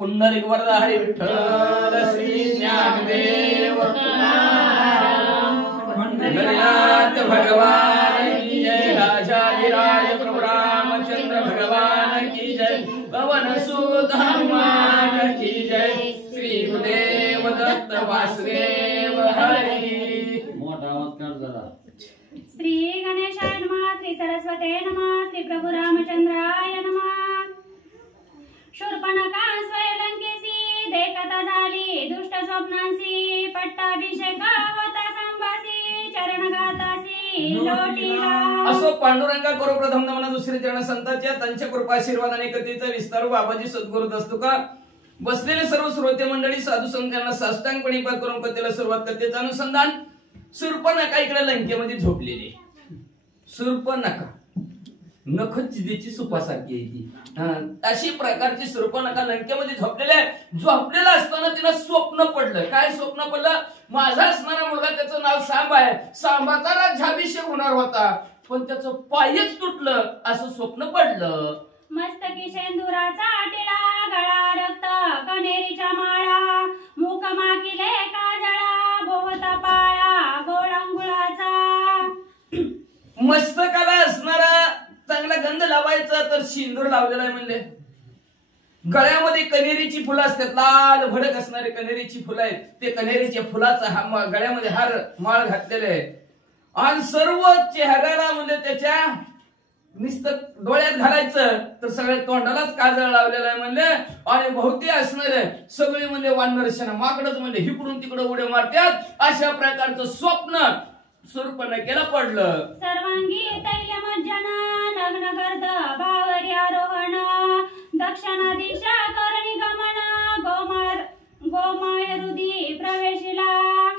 पुंडलिक वरदा हरी विठ्ठल श्री ज्ञानदेव पंढरीनाथ भगवान की जय, राजाधिराज प्रभु रामचंद्र भगवान की जय, पवन सुत हनुमान की जय, श्री गुरुदेव दत्त वासुदेव हरी। मोठा आवाज कर जरा। श्री गणेशाय नमः, श्री सरस्वते नमः, श्री प्रभु रामचंद्राय नमः। शूर्पणखा स्वयंलंकेसी देखता झाली दुष्ट स्वप्नांसी, पट्टाभिषेक होता संभासी, चरण गातासी लोटीला। असो पांडुरंगा करू प्रथम नमन दुसरे चरण संतांच्या, त्यांच्या कृपा आशीर्वादाने कथेचा विस्तार बाबाजी सद्गुरु दस्तुका। बसलेले सर्व श्रोते मंडळी साधू संतांना साष्टांग प्रणिपात करून कथेला सुरुवात, कथेचं अनुसंधान। शूर्पणखा इकडे लंकेमध्ये झोपलेली। शूर्पणखा नख चिदेची सुपासारखी आहे ती, अशी प्रकारची शूर्पणखा लंकेमध्ये झोपलेली आहे। झोपलेला असताना तिला स्वप्न पडलं। काय स्वप्न पडलं? माझा असणारा मुलगा, त्याचं नाव सांब आहे, सांबाचा राज्याभिषेक होणार होता, पण त्याचं पायच तुटलं असं स्वप्न पडलं। मस्तकी शेंदुराचा टिळा, गळा रक्त कनेरीच्या माळा, मुख माकिले काजळा, भोवता पाया गोड अंगुळाचा। मस्तकाला असणारा चांगला गंध लावायचा तर सिंदूर लावलेला आहे म्हणले। गळ्यामध्ये कनेरीची फुलं असतात, लाल भडक असणारे कनेरीची फुलं आहेत, ते कनेरीच्या फुलाचा गळ्यामध्ये हार माळ घातलेले आहे। आणि सर्व चेहऱ्याला म्हणजे त्याच्या नुसतं डोळ्यात घालायचं तर सगळ्या तोंडालाच काजळ लावलेला आहे म्हणले। आणि भोवती असणारे सगळे म्हणजे वानरशना माकडच म्हणजे हिकडून तिकडे उड्या मारतात, अशा प्रकारचं स्वप्न शूर्पणखेला पडलं। सर्वांगी तैल मज्जना, लग्न गर्द भावरी आरोहण, दक्षिणा दिशा करणी गमन, गोमय हृदी प्रवेशिला।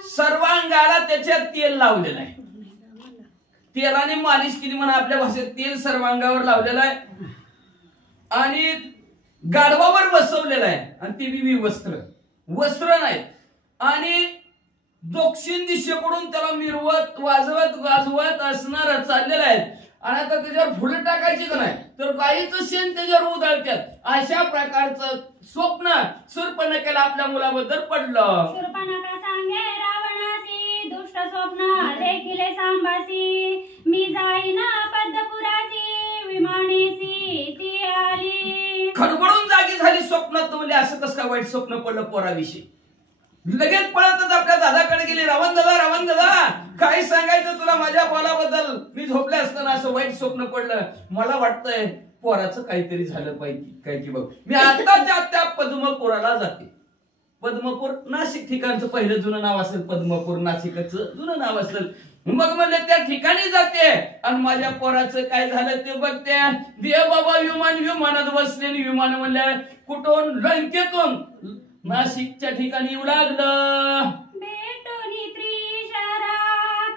सर्वांगाला त्याच्यात तेल लावलेलं आहे, तेलाने मालिश केली म्हणा आपल्या भाषेत, तेल सर्वांगावर लावलेलं आहे आणि गाढवावर बसवलेलं आहे। आणि ते बी वस्त्र नाही। आणि दक्षिण दिशेकडून त्याला मिरवत वाजवत गाजवत असणार चाललेलं आहे। आणि आता त्याच्यावर फुलं टाकायची का नाही तर गाईचं शेण त्याच्यावर उधळतात, अशा प्रकारचं स्वप्न शूर्पणखेला आपल्या मुलाबद्दल पडलं। शूर्पणखा सांगे रावणासी, दुष्ट स्वप्न देखिले सांबासी, मी जाईन पद्मपुरासी, विमानेसी ती आली। खडबडून जागी झाली स्वप्नात, म्हणजे असं कसं काय वाईट स्वप्न पडलं पोराविषयी। लगेच पळतच आपल्या दादाकडे गेली, रावण दादा काय सांगायचं तुला माझ्या पोराबद्दल, मी झोपले असताना असं वाईट स्वप्न पडलं, मला वाटतंय पोराचं काहीतरी झालं पाहिजे काय की बघ, मी आताच्या त्या पद्मपुराला जाते। पद्मपूर नाशिक ठिकाणचं पहिलं जुनं नाव असेल, पद्मपूर नाशिकचं जुनं नाव असेल। मग म्हणले त्या ठिकाणी जाते आणि माझ्या पोराचं काय झालं ते बघते। देव बाबा विमानात बसले, विमान म्हणले कुठून? लंकेतून नाशिकच्या ठिकाणी येऊ लागलं। भेटोनी त्रिशरा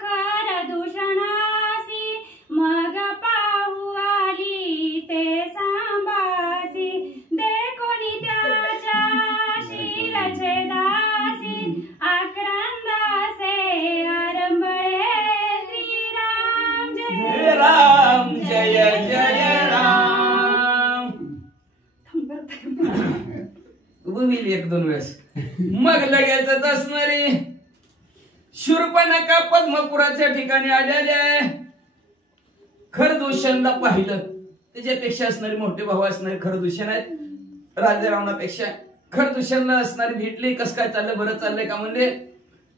खर दूषणासी, मग पाहू आली ते सांबासी, देखोनी त्याच्या शिरछेदासी, आक्रंदासे आरंभळे श्रीराम जय राम जय जय राम। होईल एक दोन वेळेस। मग लगेचच असणारी शूर्पणखा पद्मपुराच्या ठिकाणी आलेले। खरदूषणला पाहिलं, त्याच्यापेक्षा असणारे मोठे भाऊ असणारे खरदूषण आहेत राजा रावणापेक्षा। खरदूषणला असणारी भेटली, कस काय चाललं बरं चाललंय का म्हणले।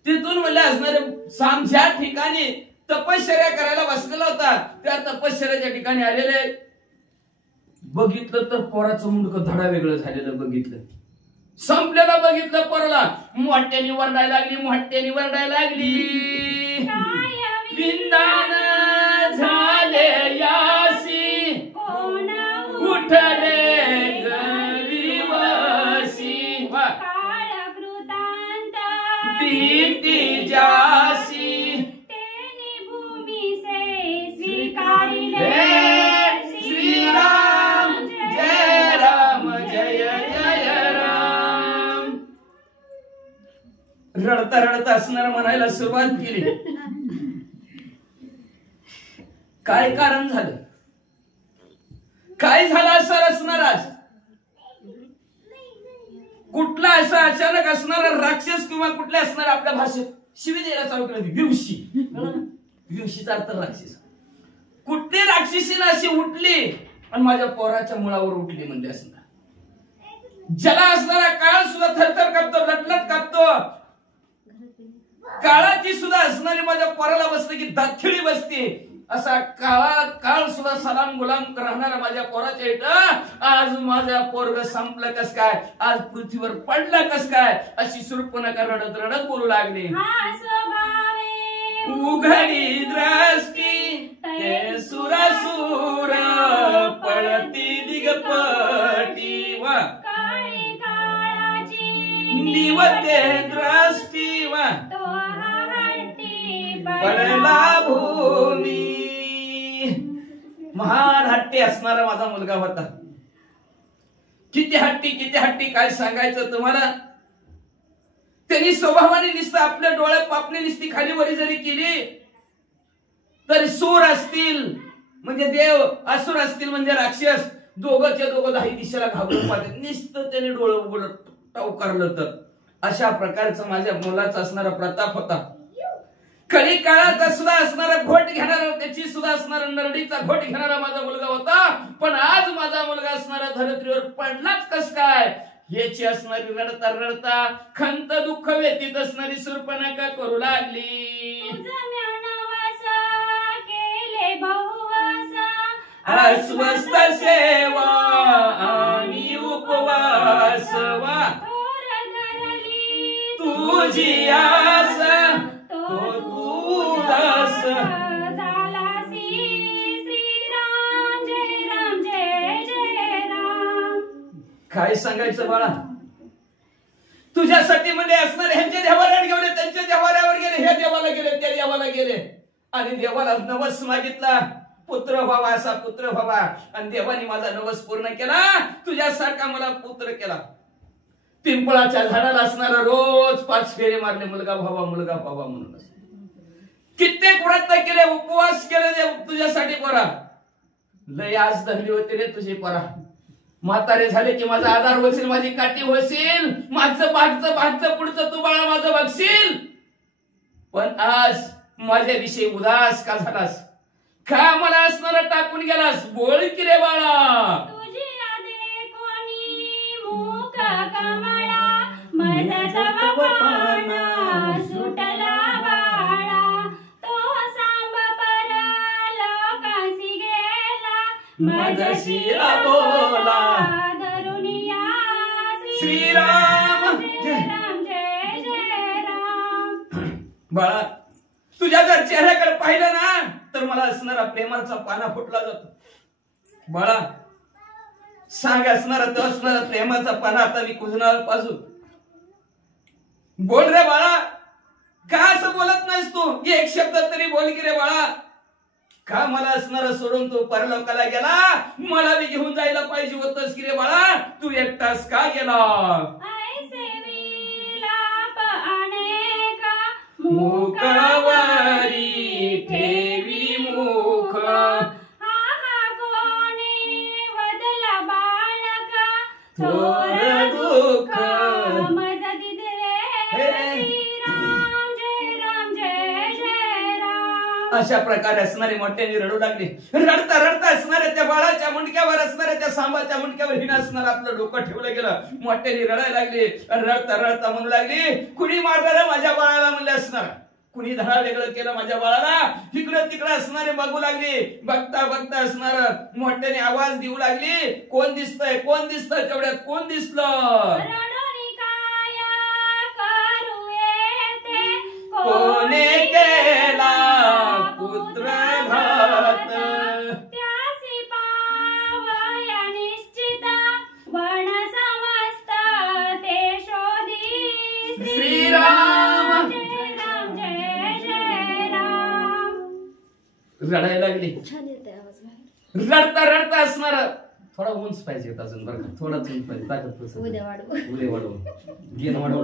तिथून म्हणले असणारे सांब ज्या ठिकाणी तपश्चर्या करायला बसलेला होता त्या तपश्चर्याच्या ठिकाणी आलेले। बघितलं तर पोराचं मुंडकं धडा वेगळं झालेलं बघितलं, संपलेला बघितलं पोराला, मोठ्याने वरडायला लागली, विंदान झाले यासी, उठले गरीवसी, काळकृतांत भीती जासी, तेनी भूमी से स्वीकारिले श्रीराम जय राम जय जय राम। रडता रडता असणार म्हणायला सुरुवात केली। काय कारण झालं? काय झालं असं असणार आज? कुठला असा अचानक असणारा राक्षस किंवा कुठल्या असणारा आपल्या भाषेत शिवी द्यायला चालू केलं, विवशी. विवशीचा अर्थ राक्षस. कुठली राक्षसीनं अशी उठली आणि माझ्या पोराच्या मुळावर उठली म्हणजे असणार. ज्याला असणारा काळ सुद्धा थरथर कापतो, लटलट कापतो. काळाची सुद्धा असणारी माझ्या पोराला बसते की दाखिळी बसते. असा काळ सुद्धा सलाम गुलाम राहणारा माझ्या पोराच्या इथं आज माझ्या पोरग संपलं कस काय, आज पृथ्वीवर पडलं कस काय, अशी शूर्पणखा रडत रडत बोलू लागली. उघडी दृष्टी ते सुरासुर पळती दिगपटी वा निवते दृष्टी वा पडला भूमी. महान हट्टी असणारा माझा मुलगा होता. किती हट्टी काय सांगायचं तुम्हाला. त्यांनी स्वभावाने नुसतं आपल्या डोळ्यात पापणी नुसती खाली वरी जरी केली तरी सूर असतील म्हणजे देव, असुर असतील म्हणजे राक्षस, दोघंच्या दोघं दाही दिशेला घाबरून पाहतात. नुसतं त्याने डोळं उघडत टावकारलं तर अशा प्रकारचा माझ्या मुलाचा असणारा प्रताप होता. कळी काळाचा सुद्धा असणारा घोट घेणारा, त्याची सुद्धा असणारा नरडीचा घोट घेणारा माझा मुलगा होता. पण आज माझा मुलगा असणारा धरत्रीवर पडलाच कस काय याची असणारी रडता रडता खंत दुःख व्यतीत असणारी शूर्पणखा करू लागली. अस्वस्थ सेवा आणि उपवास वा तुझी आस तो तू दास. काय सांगायचं बाळा. तुझ्यासाठी म्हणजे असणारे ह्यांच्या देवाऱ्यावर गेले, त्यांच्या देवाऱ्यावर गेले, हे देवाला गेले, त्या देवाला गेले आणि देवाला नवस मागितला, पुत्र व्हावा असा पुत्र व्हावा. आणि देवाने माझा नवस पूर्ण केला, तुझ्यासारखा मला पुत्र केला. पिंपळाच्या झाडाला असणारा रोज 5 फेरे मारले, मुलगा व्हावा म्हणून. कित्येक व्रत केले, उपवास केले तुझ्यासाठी पोरा. लय आज धरली होती रे तुझी पोरा. म्हातारे झाले की माझा आधार होशील, माझी काठी होशील, मागचं मागचं पुढचं तू बाळा माझं बघशील. पण आज माझ्याविषयी उदास का झालास, का मला असणारा टाकून गेलास, बोल की रे बाळा. सुटला बाळा तो सांब पर लोकांसी गेला, माझ्याशी बोला धरुनिया श्रीराम जय राम जय जय राम. बाळा तुझ्या जर चेहऱ्याकडे पाहिलं ना तर मला असणारा प्रेमाचा पाना फुटला जातो. बाळा सांग असणारा तो असणारा प्रेमाचा पाना आता मी कुजणार पाजू. बोल रे बाळा, का असं बोलत नाहीस तू, एक शब्द तरी बोल की रे बाळा. का मला असणारा सोडून तू परलोकाला गेला, मला बी घेऊन जायला पाहिजे होतस की रे बाळा, तू एकटाच का गेला. मुखावरी ठेवी मुख थोर दुःख. अशा प्रकारे असणारे मोठ्याने रडू लागले. रडता रडता असणाऱ्या त्या बाळाच्या मुंडक्यावर, असणाऱ्या त्या सांबाच्या मुंडक्यावर हिनं असणार आपलं डोकं ठेवलं गेलं. मोठ्याने रडायला लागले. रडता रडता म्हणू लागली, कुणी मारलं माझ्या बाळाला म्हणले असणार, कुणी धडा वेगळं केलं माझ्या बाळाला. इकडं तिकडं असणारे बघू लागले. बघता बघता असणार मोठ्याने आवाज देऊ लागली, कोण दिसतंय कोण दिसतंय. तेवढ्यात कोण दिसलं, कोणे केला पुत्र घात. त्यासी पावया निश्चिता वण समस्त ते शोधी. श्रीराम जय राम जय जय राम. रडायला लागली. रडता रडता असणार थोडा उंच पाहिजे अजून बरं का, थोडा उंच पाहिजे. ताकद उद्या वाढव घेण वाढव.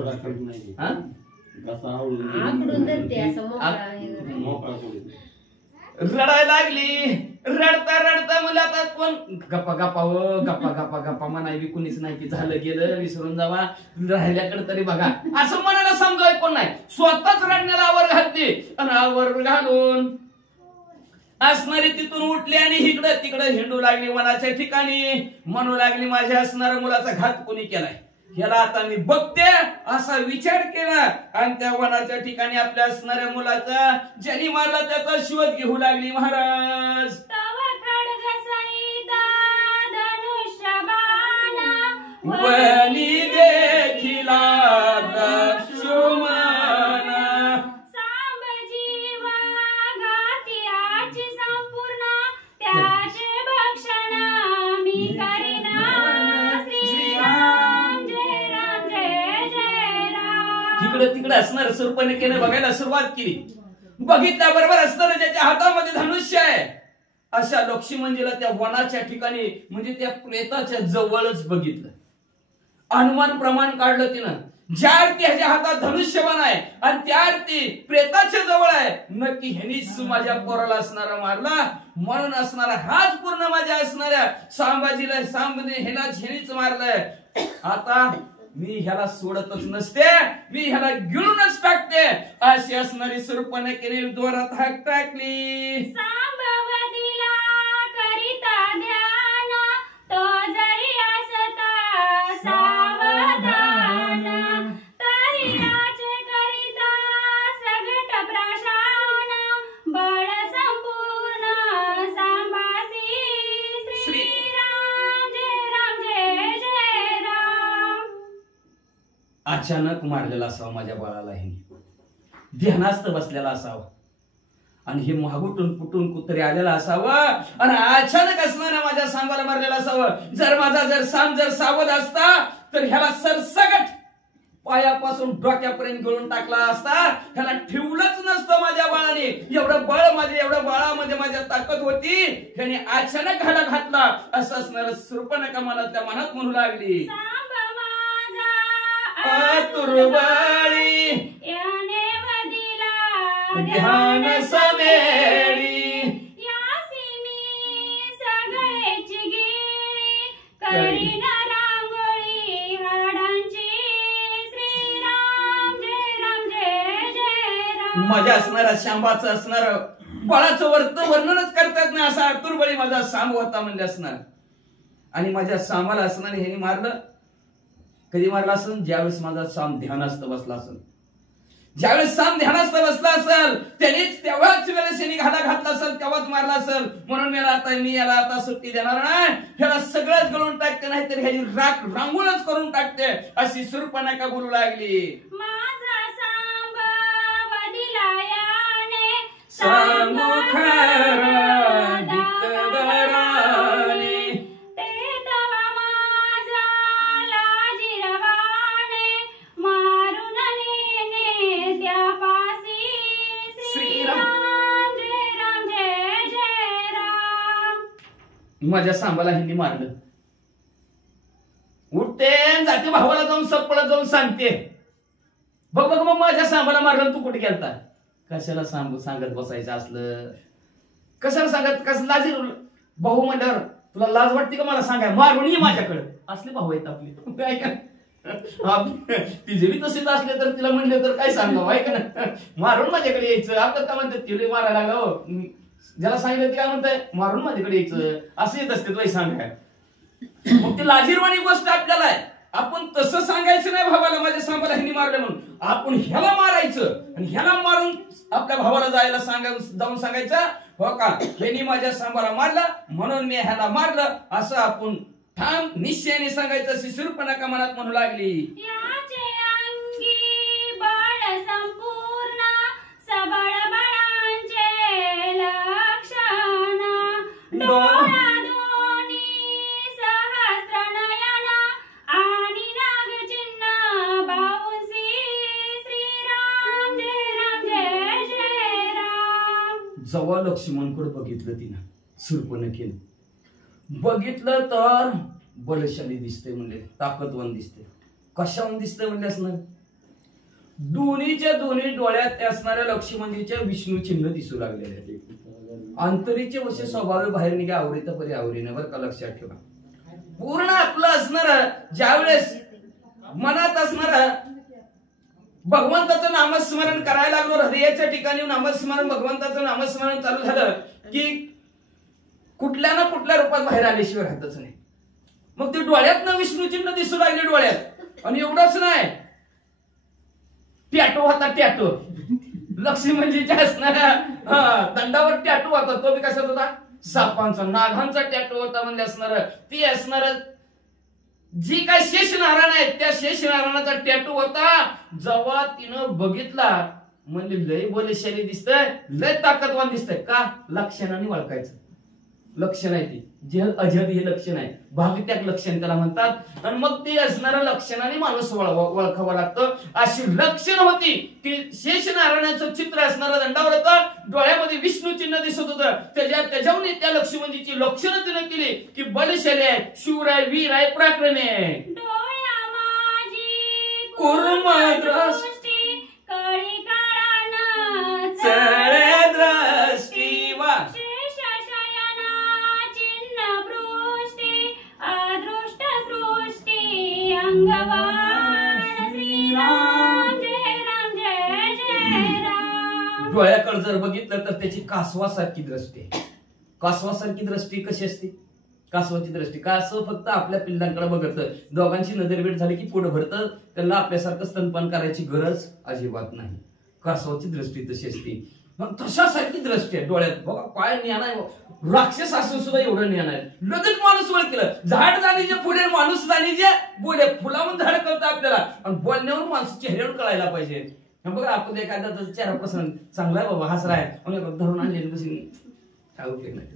रडायला लागली. रडता रडता मला आता कोण गप्पा गप्पा हो गप्पा गप्पा गप्पा म्हणावी कुणीच नाही की झालं गेलं विसरून जावा राहिल्याकडे तरी बघा असं मनाला समजावं कोण नाही. स्वतःच रडण्याला आवर घालते आणि आवर घालून असणारी तिथून उठली आणि इकडं तिकडं हिंडू लागली वनाच्या ठिकाणी. म्हणू लागली माझ्या असणाऱ्या मुलाचा घात कोणी केलाय ह्याला आता मी बघते असा विचार केला आणि त्या वनाच्या ठिकाणी आपल्या असणाऱ्या मुलाचा ज्यांनी मारला त्याचा शोध घेऊ लागली. महाराज वनी देखिला तिकडे असणार सुरपणखीने बघायला सुरुवात केली. बघितल्याबरोबर असणार ज्याच्या हातामध्ये धनुष्य आहे अशा लक्ष्मणजीला त्या वनाच्या ठिकाणी म्हणजे त्या प्रेताच्या जवळच बघितलं. अनुमान प्रमाण काढलं तिनं. ज्या अर्थी ह्याच्या हातात धनुष्यबाण आहे आणि त्या अर्थी प्रेताच्या जवळ आहे नक्की ह्यानीच माझ्या पोराला असणारा मारला म्हणून असणारा हाच पूर्ण माझ्या असणाऱ्या संभाजीला ह्यानीच मारलाय. आता मी ह्याला सोडतच नसते मी ह्याला गिळूनच टाकते अशी असणारी सुरपणखीने जोरात हाक टाकली. अचानक मारलेला असावा माझ्या बाळाला हे ध्यानास्त बसलेला असावा आणि हे महागुटून पुटून कुत्रे आलेला असावं आणि अचानक असणाऱ्या माझ्या सांबाला मारलेला असावं. जर माझा सांब सावध असता तर ह्याला सरसगट पायापासून डोक्यापर्यंत गिळून टाकला असता. ह्याला ठेवलंच नसतं माझ्या बाळाने. एवढं बाळामध्ये माझ्या ताकद होती ह्याने अचानक घाला घातला असं असणार सुरपणखा मनातल्या मनात म्हणू लागली. आतुरबाळी याने वदिला ध्यान समेळी यासी मी सगळेची गिळी करीन रांगोळी हाडांची श्रीराम जय राम. माझ्या असणारा शांबाचं असणार बाळाचं वर्णनच करतात ना असा आतुरबाळी माझा सांब होता म्हणजे असणार. आणि माझ्या सामाला असणार ह्याने मारलं. कधी मारला असेल ज्यावेळेस माझा साम ध्यानास्त बसला असेल. ज्यावेळेस साम ध्यानास्त बसला असेल त्यानेच तेव्हाच वेळेस यांनी घाला घातला असेल तेव्हाच मारला असेल. म्हणून मी याला आता सुट्टी देणार नाही. ह्याला सगळंच गळून टाकते नाही तर ह्याची रांगोळच करून टाकते अशी सुरपणखा बोलू लागली. माझा सांब वदिला याने सांगू खरा माझ्या सांबाला ह्यांनी मारलं. उठते जाते भावाला जाऊन सपळत जाऊन सांगते बघ मग माझ्या सांबाला मारलं तू कुठे गेलता. कशाला सांगत बसायचं असलं कशाला सांगत कसं लाजीर भाऊ म्हणल्यावर तुला लाज वाटते का मला सांगाय मारून ये माझ्याकडे असले भाऊ आहेत आपले काय का तिचे बी तसेच असले तर तिला म्हणले तर काय सांगावं आहे का मारून माझ्याकडे यायचं. आपण का म्हणतात तिला मारायला लागला ज्याला सांगितलं ते काय म्हणताय मारून माझ्याकडे यायचं असं येत असते तुला सांगाय. मग ती लाजीरवाणी गोष्ट आपल्याला आहे. आपण तसं सांगायचं नाही भावाला माझ्या सांबाला ह्यांनी मारलं म्हणून. आपण ह्याला मारायचं आणि ह्याला मारून आपल्या भावाला जाऊन सांगायचं हो का ह्यांनी माझ्या सांबाला मारलं म्हणून मी ह्याला मारलं असं आपण ठाम निश्चयाने सांगायचं अशी सुरपणखा मनात म्हणू लागली. याचे अंगी बळ संपूर्ण सबळ बळांचे लक्षण डोळा दोन्ही सहस्र नयन आणि नागचिन्ह बाऊंसी श्रीराम जय राम. जवळ लक्ष्मणकडे बघितलं तिनं सुरपणखीनं बघितलं तर बलशाली दिसते म्हणजे ताकदवान दिसते. कशावरून दिसते म्हणजे असणार दोन्ही डोळ्यात असणाऱ्या लक्ष्मणजीच्या विष्णू चिन्ह दिसू लागलेले. अंतरीचे वशे स्वभाव बाहेर निघा आवडीत परी आवडीने बरं का, लक्षात ठेवा. पूर्ण आपलं असणार ज्यावेळेस मनात असणार भगवंताचं नामस्मरण करायला लागलो, हृदयाच्या ठिकाणी नामस्मरण भगवंताचं नामस्मरण चालू झालं की कुठल्या ना कुठल्या रूपात बाहेर आल्याशिवाय राहतच नाही. मग ते डोळ्यात विष्णू चिन्ह दिसू लागले डोळ्यात. आणि एवढंच नाही, टॅटो होता, टॅटो लक्ष्मी म्हणजे असणाऱ्या दंडावर टॅटो होता. तो बी कशात होता? सापांचा, नागांचा टॅटो होता. म्हणजे असणार ती असणार जी काय शेष नारायण आहे त्या शेष नारायणाचा टॅटू होता. जेव्हा तिनं बघितला म्हणजे लय बोलेशाली दिसतंय, लय ताकदवान दिसतंय. का? लक्षणाने ओळखायचं. लक्षण आहे ती जे अजब हे लक्षण आहे, भागत्याग लक्षण त्याला म्हणतात. आणि मग ते असणाऱ्या लक्षणाने माणूस ओळखावं लागतं. अशी लक्षण होती ती. शेष नारायणाचं चित्र असणारा दंडावर होतं, डोळ्यामध्ये विष्णू चिन्ह दिसत होतं. त्याच्यावर त्या लक्ष्मणजीची लक्षणं तिनं केली की बलशाली आहे, शूर आहे, वीर आहे, पराक्रमी आहे. कुर्मदृष्टी कळी काळानं चळे दृष्टी वा डोळ्याकडे जर बघितलं तर त्याची कासवासारखी दृष्टी आहे. कासवासारखी दृष्टी कशी असते? कासवाची दृष्टी. कासव फक्त आपल्या पिल्लांकडे बघतं. दोघांची नजरभेट झाली की पोट भरतं. त्यांना आपल्यासारखं स्तनपान करायची गरज अजिबात नाही. कासवाची दृष्टी तशी असते. तशासारखी दृष्टी आहे डोळ्यात. बघा काय ज्ञान आहे. राक्षस असून सुद्धा एवढं ज्ञान आहे. लगेच माणूस ओळख केलं. झाड जाणीचे फुले, माणूस जाणीचे बोले. फुलावून झाड कळतं आपल्याला आणि बोलण्यावर माणूस चेहऱ्यावर कळायला पाहिजे. बघा आपण एखादा चेहरा प्रसन्न चांगला आहे बाबा, हसरा आहे, धरून आणले काय उपयोग नाही.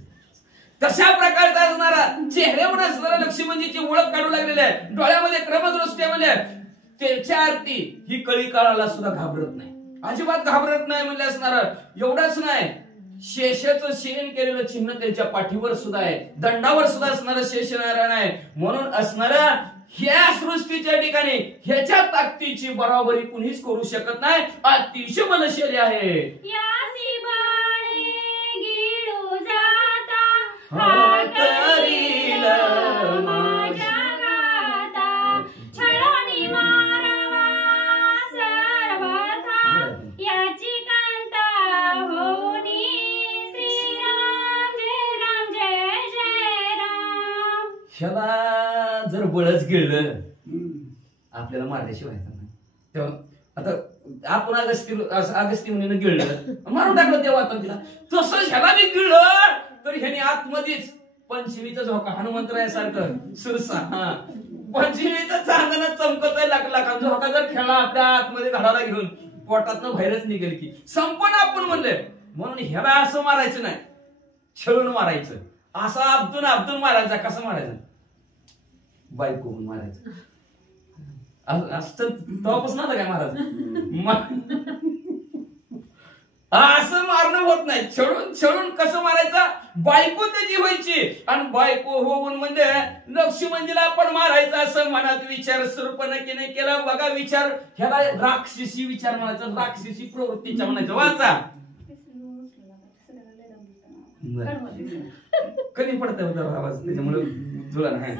तशा प्रकारचा असणारा चेहऱ्यावर असणारा लक्ष्मणजीची ओळख काढू लागलेली आहे. डोळ्यामध्ये क्रमदृष्टी म्हणजे त्याच्या आरती ही कळी काळाला सुद्धा घाबरत नाही, अजिबात घाबरत नाही. म्हणजे असणार एवढंच नाही, शेषाचं शेण केलेलं चिन्ह त्याच्या पाठीवर सुद्धा आहे, दंडावर सुद्धा असणारं शेष नारायण आहे. म्हणून असणाऱ्या ह्या सृष्टीच्या ठिकाणी ह्याच्या ताकदीची बरोबरी कुणीच करू शकत नाही. अतिशय बलशाली आहे. ह्याला जर बळच गिळलं आपल्याला मारल्याशिवाय नाही. तेव्हा आता आपण अगस्ती मुनीनं गिळलं, मारून टाकलं तेव्हा आता तिला. तसं ह्याला मी गिळलं तर ह्याने आतमध्येच पंचमीचा झोका हनुमंतरायासारखं सुरसा पंचमीचा चांदणं चमकत लाख झोका जर खेळला आपल्या आतमध्ये घालायला घेऊन पोटातनं बाहेरच निघेल की संपण आपण म्हणले. म्हणून ह्याला असं मारायचं नाही, छळून मारायचं. असा अब्दून मारायचा. कसं मारायचं? बायको मारायचं. असं तेव्हापासून आता काय महाराज असं मारणं होत नाही. छळून कसं मारायचं? बायको त्याची व्हायची आणि बायको होऊन म्हणजे लक्ष्मणजीला पण मारायचं असं मनात विचार सुरूपणकीने केला. बघा विचार ह्याला राक्षसी विचार म्हणायचा, राक्षसी प्रवृत्तीचा म्हणायचं. वाचा कधी पडत आवाज त्याच्यामुळे तुला नाही.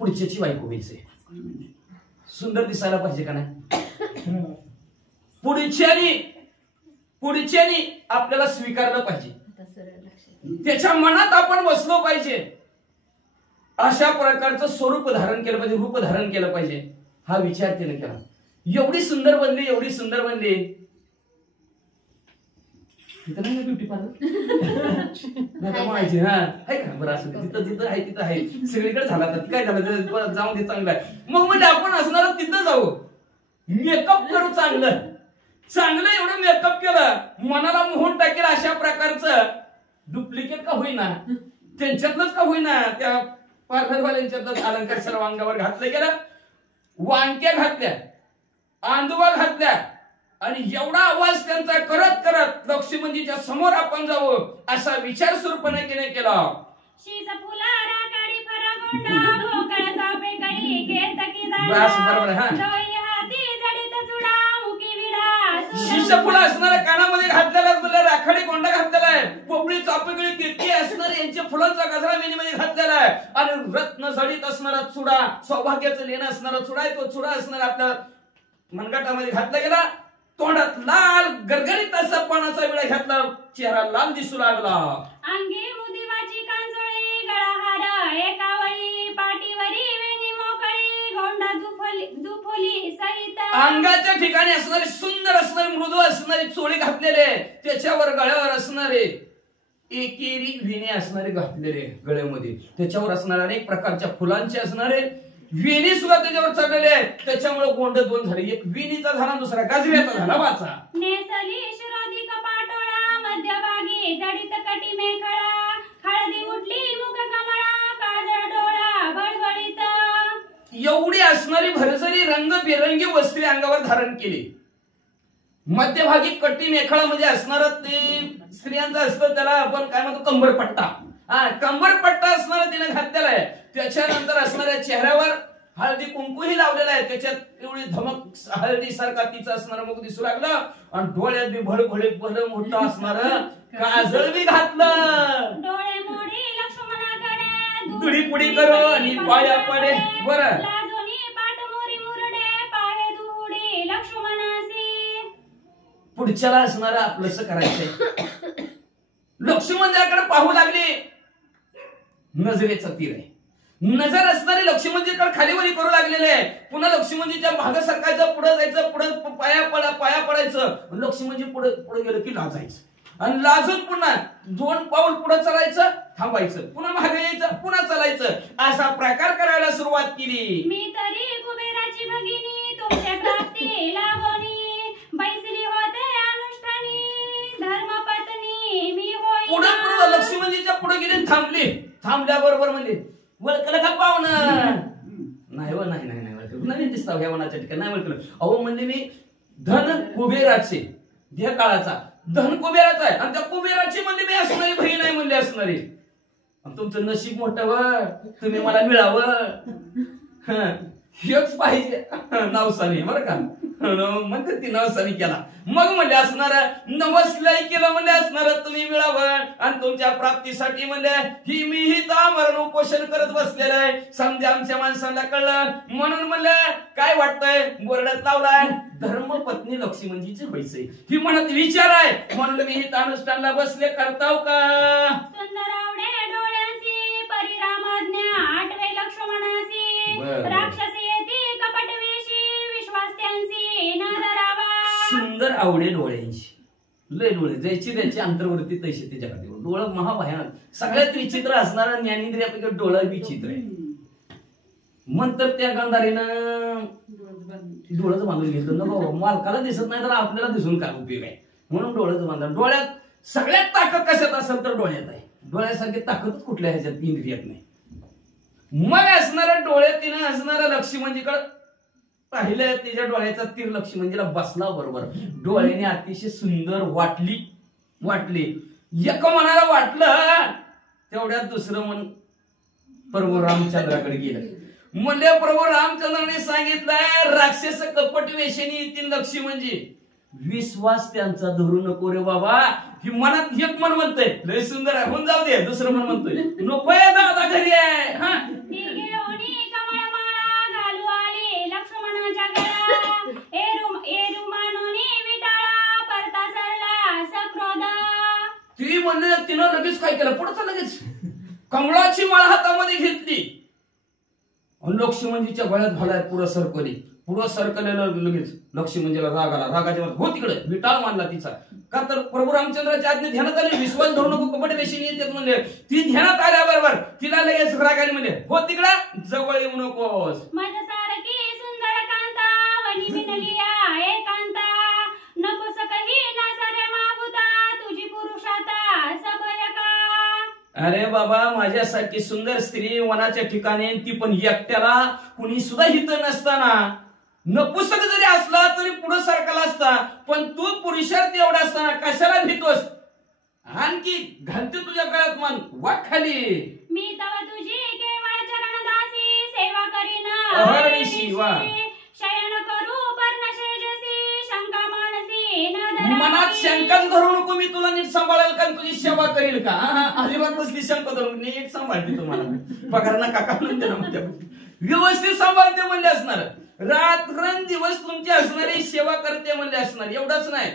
पुढच्याची बायको व्हायचे, सुंदर दिसायला पाहिजे का नाही? पुढच्यानी आपल्याला स्वीकारलं पाहिजे, त्याच्या मनात आपण बसलो पाहिजे. अशा प्रकारचं स्वरूप धारण केलं पाहिजे, रूप धारण केलं पाहिजे. हा विचार तिने केला. एवढी सुंदर बनली, एवढी सुंदर बनली. ब्युटी पार्लर म्हणायची हा आहे का? बरं असं तिथं आहे, तिथं आहे, सगळीकडे झाला. काय झालं जाऊन दे, चांगलं आहे. मग म्हणजे आपण असणार तिथं जाऊ, मेकअप करू, चांगलं एवढं मेकअप केलं, मनाला मोहून टाकेल अशा प्रकारचं डुप्लिकेट का होईना, त्यांच्यातलंच का होईना, त्या पार्लरवाल्यांच्यातच अलंकार सर्व अंगावर घातलं गेलं, वांक्या घातल्या, आंदुवा घातल्या आणि एवढा आवाज त्यांचा करत करत लक्ष्मणजीच्या समोर आपण जावं असा विचार सुरूपणेकीने केला. शीस फुलारा काडी फरगोंडा भोकळचा पेकडी केतकी बस बरोबर आहे, हा. डोई हाती जडित चुडा मुकी विडा शीश फुलं असणाऱ्या कानामध्ये घातलेला राखाडी गोंडा घातलेला आहे, पोपळी चापेकळी किती असणारे यांच्या फुलांचा गजरा वेणीमध्ये घातलेला आहे आणि रत्न जडित असणारा चुडा, सौभाग्याचं लेणं असणारा चुडा आहे, तो चुडा असणारा आपल्या मनगटामध्ये घातला गेला. तोंडात लाल गरगरीत असा पानाचा विडा घातला, चेहरा लाल दिसू लागला. अंगी मुदिवाची कांजोळी गळाहार एकावळी पाठीवरी वेणी मोकळी गोंडा दुफोली सहित अंगाच्या ठिकाणी असणारी सुंदर असणारी मृदू असणारी चोळी घातलेले, त्याच्यावर गळ्यावर असणारे एकेरी विणे असणारे घातलेले, गळ्यामध्ये त्याच्यावर असणारे अनेक प्रकारच्या फुलांचे असणारे विणी सुद्धा त्याच्यावर चढलेले आहेत. त्याच्यामुळे गोंड दोन झाले, एक विणीचा झाला, दुसरा गाजव्याचा झाला. वाचा. नेसली शिरोधी कपाटोळा मध्यभागी जडित कटी मेखळा हळदी उठली मुख कमळा काजळ डोळा बळबळीत एवढी असणारी भरजरी रंगबेरंगी वस्त्रे अंगावर धारण केली. मध्यभागी कटी मेखळा म्हणजे असणार ते स्त्रियांचा असतं, त्याला आपण काय म्हणतो कंबरपट्टा. हा, कंबरपट्टा असणारा तिने घातलेला आहे. त्याच्यानंतर असणाऱ्या चेहऱ्यावर हळदी कुंकूही लावलेला आहे, त्याच्यात एवढी धमक हळदी सारखा तिचं असणारं मुख दिसू लागलं आणि डोळ्यात बी भळभळे भलं मोठं असणार काजळ बी घातलं. डोळे मोडी लक्ष्मणाकडे दुडी पुडी करो आणि पाया पडे. बरं, लाजोनी पाठ मोरी मुरडे पाहे दुहुडी लक्ष्मणासी. पुढच्याला असणारं आपलंस करायचंय. लक्ष्मण त्याकडे पाहू लागले, नजरेचा तीर आहे, नजर असणारे लक्ष्मणजीकडे खालीवरी करू लागलेले आहे. पुन्हा लक्ष्मणजीच्या भाग सरकायचं, पुढे जायचं, पुढे पाया पडायचं. लक्ष्मणजी पुढे पुढे गेलं की लाजायचं आणि लाजून पुन्हा 2 पाऊल पुढे चालायचं, थांबायचं, पुन्हा मागे यायचं, पुन्हा चालायचं, असा प्रकार करायला सुरुवात केली. मी तरी कुबेराची भगिनी तुमच्या प्राप्ती लागोनी बैसली होते अनुष्ठानी धर्मपत्नी मी होई. पुढे पुढे लक्ष्मणजीच्या पुढे गेले, थांबले. थांबल्याबरोबर म्हणजे वळकलं का पाहुणं? नाही व नाही नाही नाही नवीन दिसता ह्या वनाच्या ठिकाणी नाही वळकलं. अहो म्हणजे मी धन कुबेराचे, ह्या काळाचा धन कुबेराचा आहे आणि त्या कुबेराची म्हणजे मी असणारी बहीण आहे म्हणजे असणारी. तुमचं नशीब मोठं व तुम्ही मला मिळावं हेच पाहिजे. नवसानी बरं का म्हणते ती नवसानी केला, मग म्हणजे असणार नवसलाई केलं म्हणजे असणार तुम्ही मिळावं आणि तुमच्या प्राप्तीसाठी म्हणजे ही मी ही तामरण उपोषण करत बसलेलं आहे. समजा आमच्या माणसांना कळलं म्हणून म्हणलं काय वाटतंय बोर्डात लावलाय धर्मपत्नी लक्ष्मणजीची व्हायचंय. ही म्हणत विचार आहे म्हणून मी ही अनुष्ठानला बसले करताव का. सुंदर आवडे डोळ्यासी परिरामज्ञा आठवे लक्ष्मणासी राक्षसी येती कपटवेशी विश्वास त्यांची न धरावा. सुंदर आवडे डोळ्यांची, लय डोळे ज्याची त्याची अंतर्वृत्ती तशी त्याच्या खाली. डोळं महाभयानक, सगळ्यात विचित्र असणारा ज्ञानेंद्रियापैकी डोळं विचित्र आहे. म्हणतात त्या गांधारीनं डोळंच बांधून घेतलं ना बाबा, मालकाला दिसत नाही तर आपल्याला दिसून काय उपयोग आहे म्हणून डोळंच बांधलं. डोळ्यात सगळ्यात ताकद कशात असेल तर डोळ्यात आहे. डोळ्यासारखी ताकदच कुठल्या ह्याच्यात इंद्रियात नाही. मग असणारा डोळे तिने असणारा लक्ष्मणजीकडे पाहिलं, तिच्या डोळ्याचा तीर लक्ष्मणजीला बसला बरोबर. डोळ्याने अतिशय सुंदर वाटली. एक मनाला वाटलं तेवढ्यात दुसरं मन प्रभू रामचंद्राकडे गेलं. म्हणजे प्रभू रामचंद्राने सांगितलंय राक्षस कपट वेशेनी येतील लक्ष्मणजी, विश्वास त्यांचा धरू नको रे बाबा. ही मनात एक मन म्हणतंय लय सुंदर आहे होऊन जाऊ दे, दुसरं मन म्हणतोय नकोय दादा घरी आहे. हा ती म्हणले तिनं लगेच काय केलं पुढचं लगेच कमळाची माळ हातामध्ये घेतली लक्ष्मणजीच्या गळ्यात घालाय पुढं सरकलेलं लगेच लक्ष्मणजीला राग आला. रागाच्या हो तिकडे विटाळ मानला तिचा. का तर प्रभू रामचंद्राच्या आज्ञा ध्यानात आली, विश्वास धरू नको कपट वेशीने येतात म्हणजे. ती ध्यानात आल्याबरोबर तिला लगेच राग आली म्हणजे हो तिकडं जवळ येऊ नकोस. माझ्यासारखी सुंदर कांता वनी बिनलिया एकांता नकोस काही ना सारे मागुता तुझी पुरुषाता सबयका. अरे बाबा, माझ्यासारखी सुंदर स्त्री वनाच्या ठिकाणी, ती पण एकट्याला, कुणी सुद्धा हित नसताना, नपुसक जरी असला तरी पुढे सारखाला असता, पण तू पुरुषार्थ एवढा असताना कशाला भीतोस? आणखी घालते तुझ्या गळ्यात मान, वाट खाली. मी तव तुझी केवळ चरणदासी सेवा करीना, अहर्निशी वा. शयन करू पर्णशेजसी, शंका मानसी न धरावी. मनात शंकाच धरू नको, मी तुला नीट सांभाळेल का, तुझी सेवा करील का? अजिबात कसली शंका धरू, नीट सांभाळते तुम्हाला. पगार ना काका म्हणते ना, म्हणते व्यवस्थित सांभाळते म्हणले असणार, रात्रंदिवस तुमची असणारी सेवा करते म्हणले असणार. एवढंच नाही,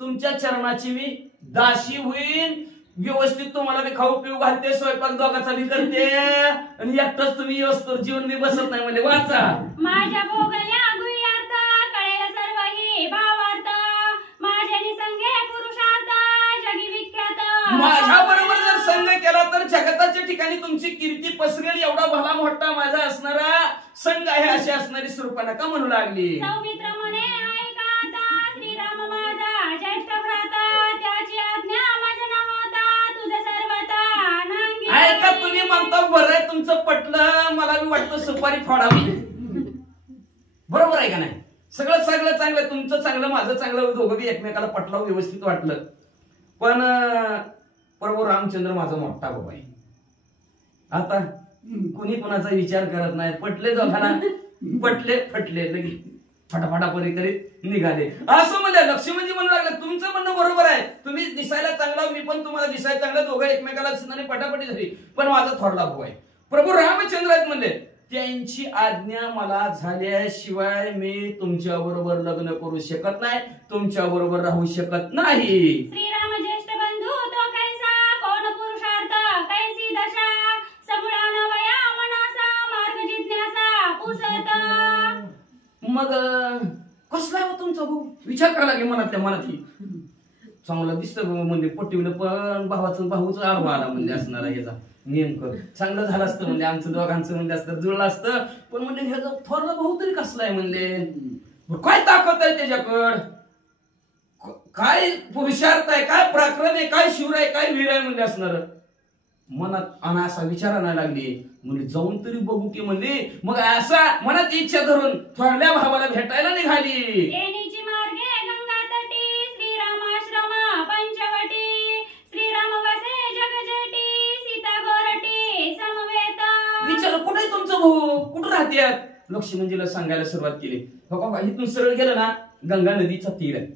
तुमच्या चरणाची मी दासी होईन, व्यवस्थित तुम्हाला मी खाऊ पिऊ घालते, स्वयंपाक दोघाचा बी करते, आणि एकटाच तुम्ही व्यवस्थित जीवन बी बसत नाही म्हणजे. वाचा माझ्या भोगल्या गुह्यार्थ, कळेल सर्व ही भावार्थ, माझ्या निसंगे पुरुषार्थ, जगी विख्यात. माझ्या बरोबर जर संघ केला तर जगताच्या ठिकाणी तुमची कीर्ती पसरेल, एवढा भला मोठा माझा असणारा संघ आहे, अशी असणारी स्वरूपाला का म्हणू लागली. सौमित्र म्हणे ऐका आता, श्रीराम माझा ज्येष्ठ भ्राता, त्याची आज्ञा माझ न होता, तुझं सर्वता नांगी. ऐका, तुम्ही म्हणता बरं आहे, तुमचं पटलं, मला बी वाटतं सुपारी फोडावी. बरोबर आहे का नाही? सगळं सगळं चांगलं, तुमचं चांगलं, माझं चांगलं, दोघं बी एकमेकाला पटलं, व्यवस्थित वाटलं. पण प्रभू रामचंद्र माझा मोठा भाऊ आहे. आता कुणी कुणाचा विचार करत नाही, पटले दोघांना, पटले फटले, लगेच फटाफटापरी करीत निघाले. असं म्हणलं लक्ष्मणजी म्हणू लागले, तुमचं म्हणणं बरोबर आहे, तुम्ही दिसायला चांगला, मी पण तुम्हाला दिसायला चांगलं, दोघं एकमेकाला पटापटी झाली, पण माझा थोरला भाऊ आहे. प्रभू रामचंद्र आहेत म्हणले, त्यांची आज्ञा मला झाल्याशिवाय मी तुमच्या बरोबर लग्न करू शकत नाही, तुमच्या बरोबर राहू शकत नाही. श्रीराम ज्येष्ठ बंधू तो कैसा, कोण पुरुषार्थ कैसी दशा, सगुणा नवया मनासा, मार्ग जिज्ञासा पुसत. मग कसला आहे तुमचा भाऊ? विचार करायला लागेल मनात, त्या मनात चांगलं दिसतं म्हणजे पटवलं, पण भाऊच आडवा आला म्हणजे असणार ह्याचा नेमकं चांगलं झालं असतं म्हणजे, आमचं दोघांचं म्हणजे असतं जुळलं असतं, पण म्हणजे ह्याचा थोरला भाऊ तरी कसला आहे म्हणजे, काय ताकद आहे त्याच्याकड, काय पुरुषार्थ आहे, काय पराक्रम आहे, काय शिवर आहे, काय वीर आहे म्हणजे असणार. मनात आणि असा विचार आणायला लागली, म्हणजे जाऊन तरी बघू की म्हणली. मग असा मनात इच्छा धरून थोरल्या भावाला भेटायला निघाली. येणीची मार्गे गंगा तटी, श्रीराम आश्रम पंचवटी, श्रीराम वसे जगजेटी, सीता गोरटी समवेत. विचार कुठे तुमचं भाऊ, कुठं राहत्यात? लक्ष्मणजीला सांगायला सुरुवात केली. बघा इथून सरळ गेलं ना, गंगा नदीचा तीर आहे,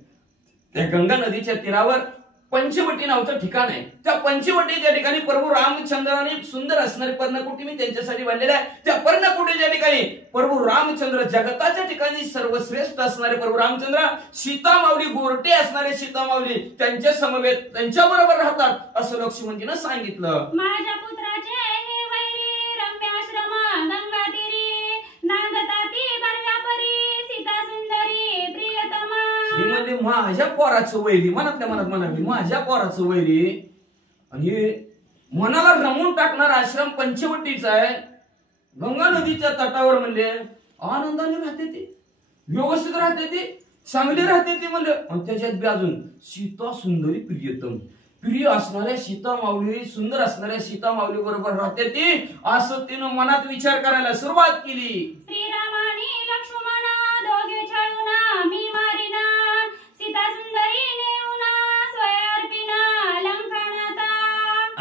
त्या गंगा नदीच्या तीरावर पंचवटी नावचं ठिकाण आहे. त्या पंचवटीच्या ठिकाणी प्रभू रामचंद्राने सुंदर असणारी पर्णकुटी मी त्यांच्यासाठी बांधलेली आहे. त्या पर्णकुटीच्या ठिकाणी प्रभू रामचंद्र, जगताच्या ठिकाणी सर्वश्रेष्ठ असणारे प्रभू रामचंद्र, सीता माऊली गोरटे असणारे सीता माऊली त्यांच्या समवेत त्यांच्या बरोबर राहतात, असं लक्ष्मणजीनं सांगितलं. माझ्या पुत्राचे हे वैरी, रम्याश्रम गंगा तीरी, नांदताती बरव्यापरी, सीता सुंदरी प्रियतमा. म्हणजे माझ्या पोराचं वैरी, मनातल्या मनात म्हणाली माझ्या पोराचं वैरी, आणि मनाला रमून टाकणार आश्रम पंचवटीचा आहे, गंगा नदीच्या तटावर म्हणजे आनंदाने राहते ती, व्यवस्थित राहते ती, चांगली राहते ती म्हणजे. आणि त्याच्यात बी अजून सीता सुंदरी प्रियतम, प्रिय असणाऱ्या सीता माऊली, सुंदर असणाऱ्या सीता माऊली बरोबर राहते ती, असं तिनं मनात विचार करायला सुरुवात केली. श्रीराम आणि लक्ष्मण दोघे छळून मी मारिना, सीता सुंदरी नेऊन स्वयं लंकानाता.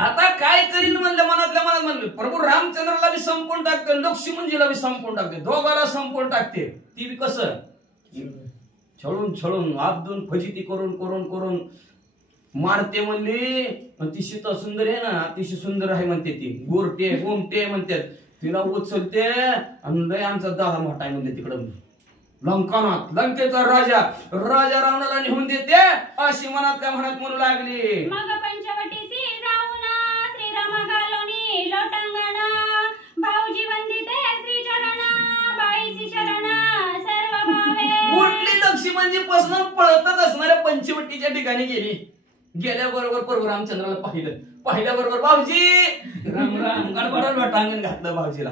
आता काय करीन म्हणलं, मनातल्या मनात म्हणलं, प्रभू रामचंद्राला बी संपून टाकते, लक्ष्मणजीला बी संपून टाकते, दोघाला संपून टाकते. ती बी कसं छळून छळून आपदून फजिती करून करून करून मारते म्हणली. ती सीता सुंदर आहे ना, अतिशय सुंदर आहे म्हणते, ती गोरटे गोमटे म्हणतात, तिला उचलते आणि लय आमचा दादा मोठा आहे म्हणते तिकडं लंकानात, लंकेचा राजा रावणाला नेऊन देते, अशी मनातल्या मनात म्हणू लागली. मग पंचवटीसी जाऊन श्रीराम घालोनी लोटांगण, भाऊजी वंदिते श्री चरण, बाईसी शरण सर्व भावे. उठली लक्ष्मणजी पासून पळतच असणाऱ्या पंचवटीच्या ठिकाणी गेली. गेल्याबरोबर प्रभू रामचंद्राला पाहिल्याबरोबर भाऊजी राम राम गडबड लोटांगण घातलं भाऊजीला.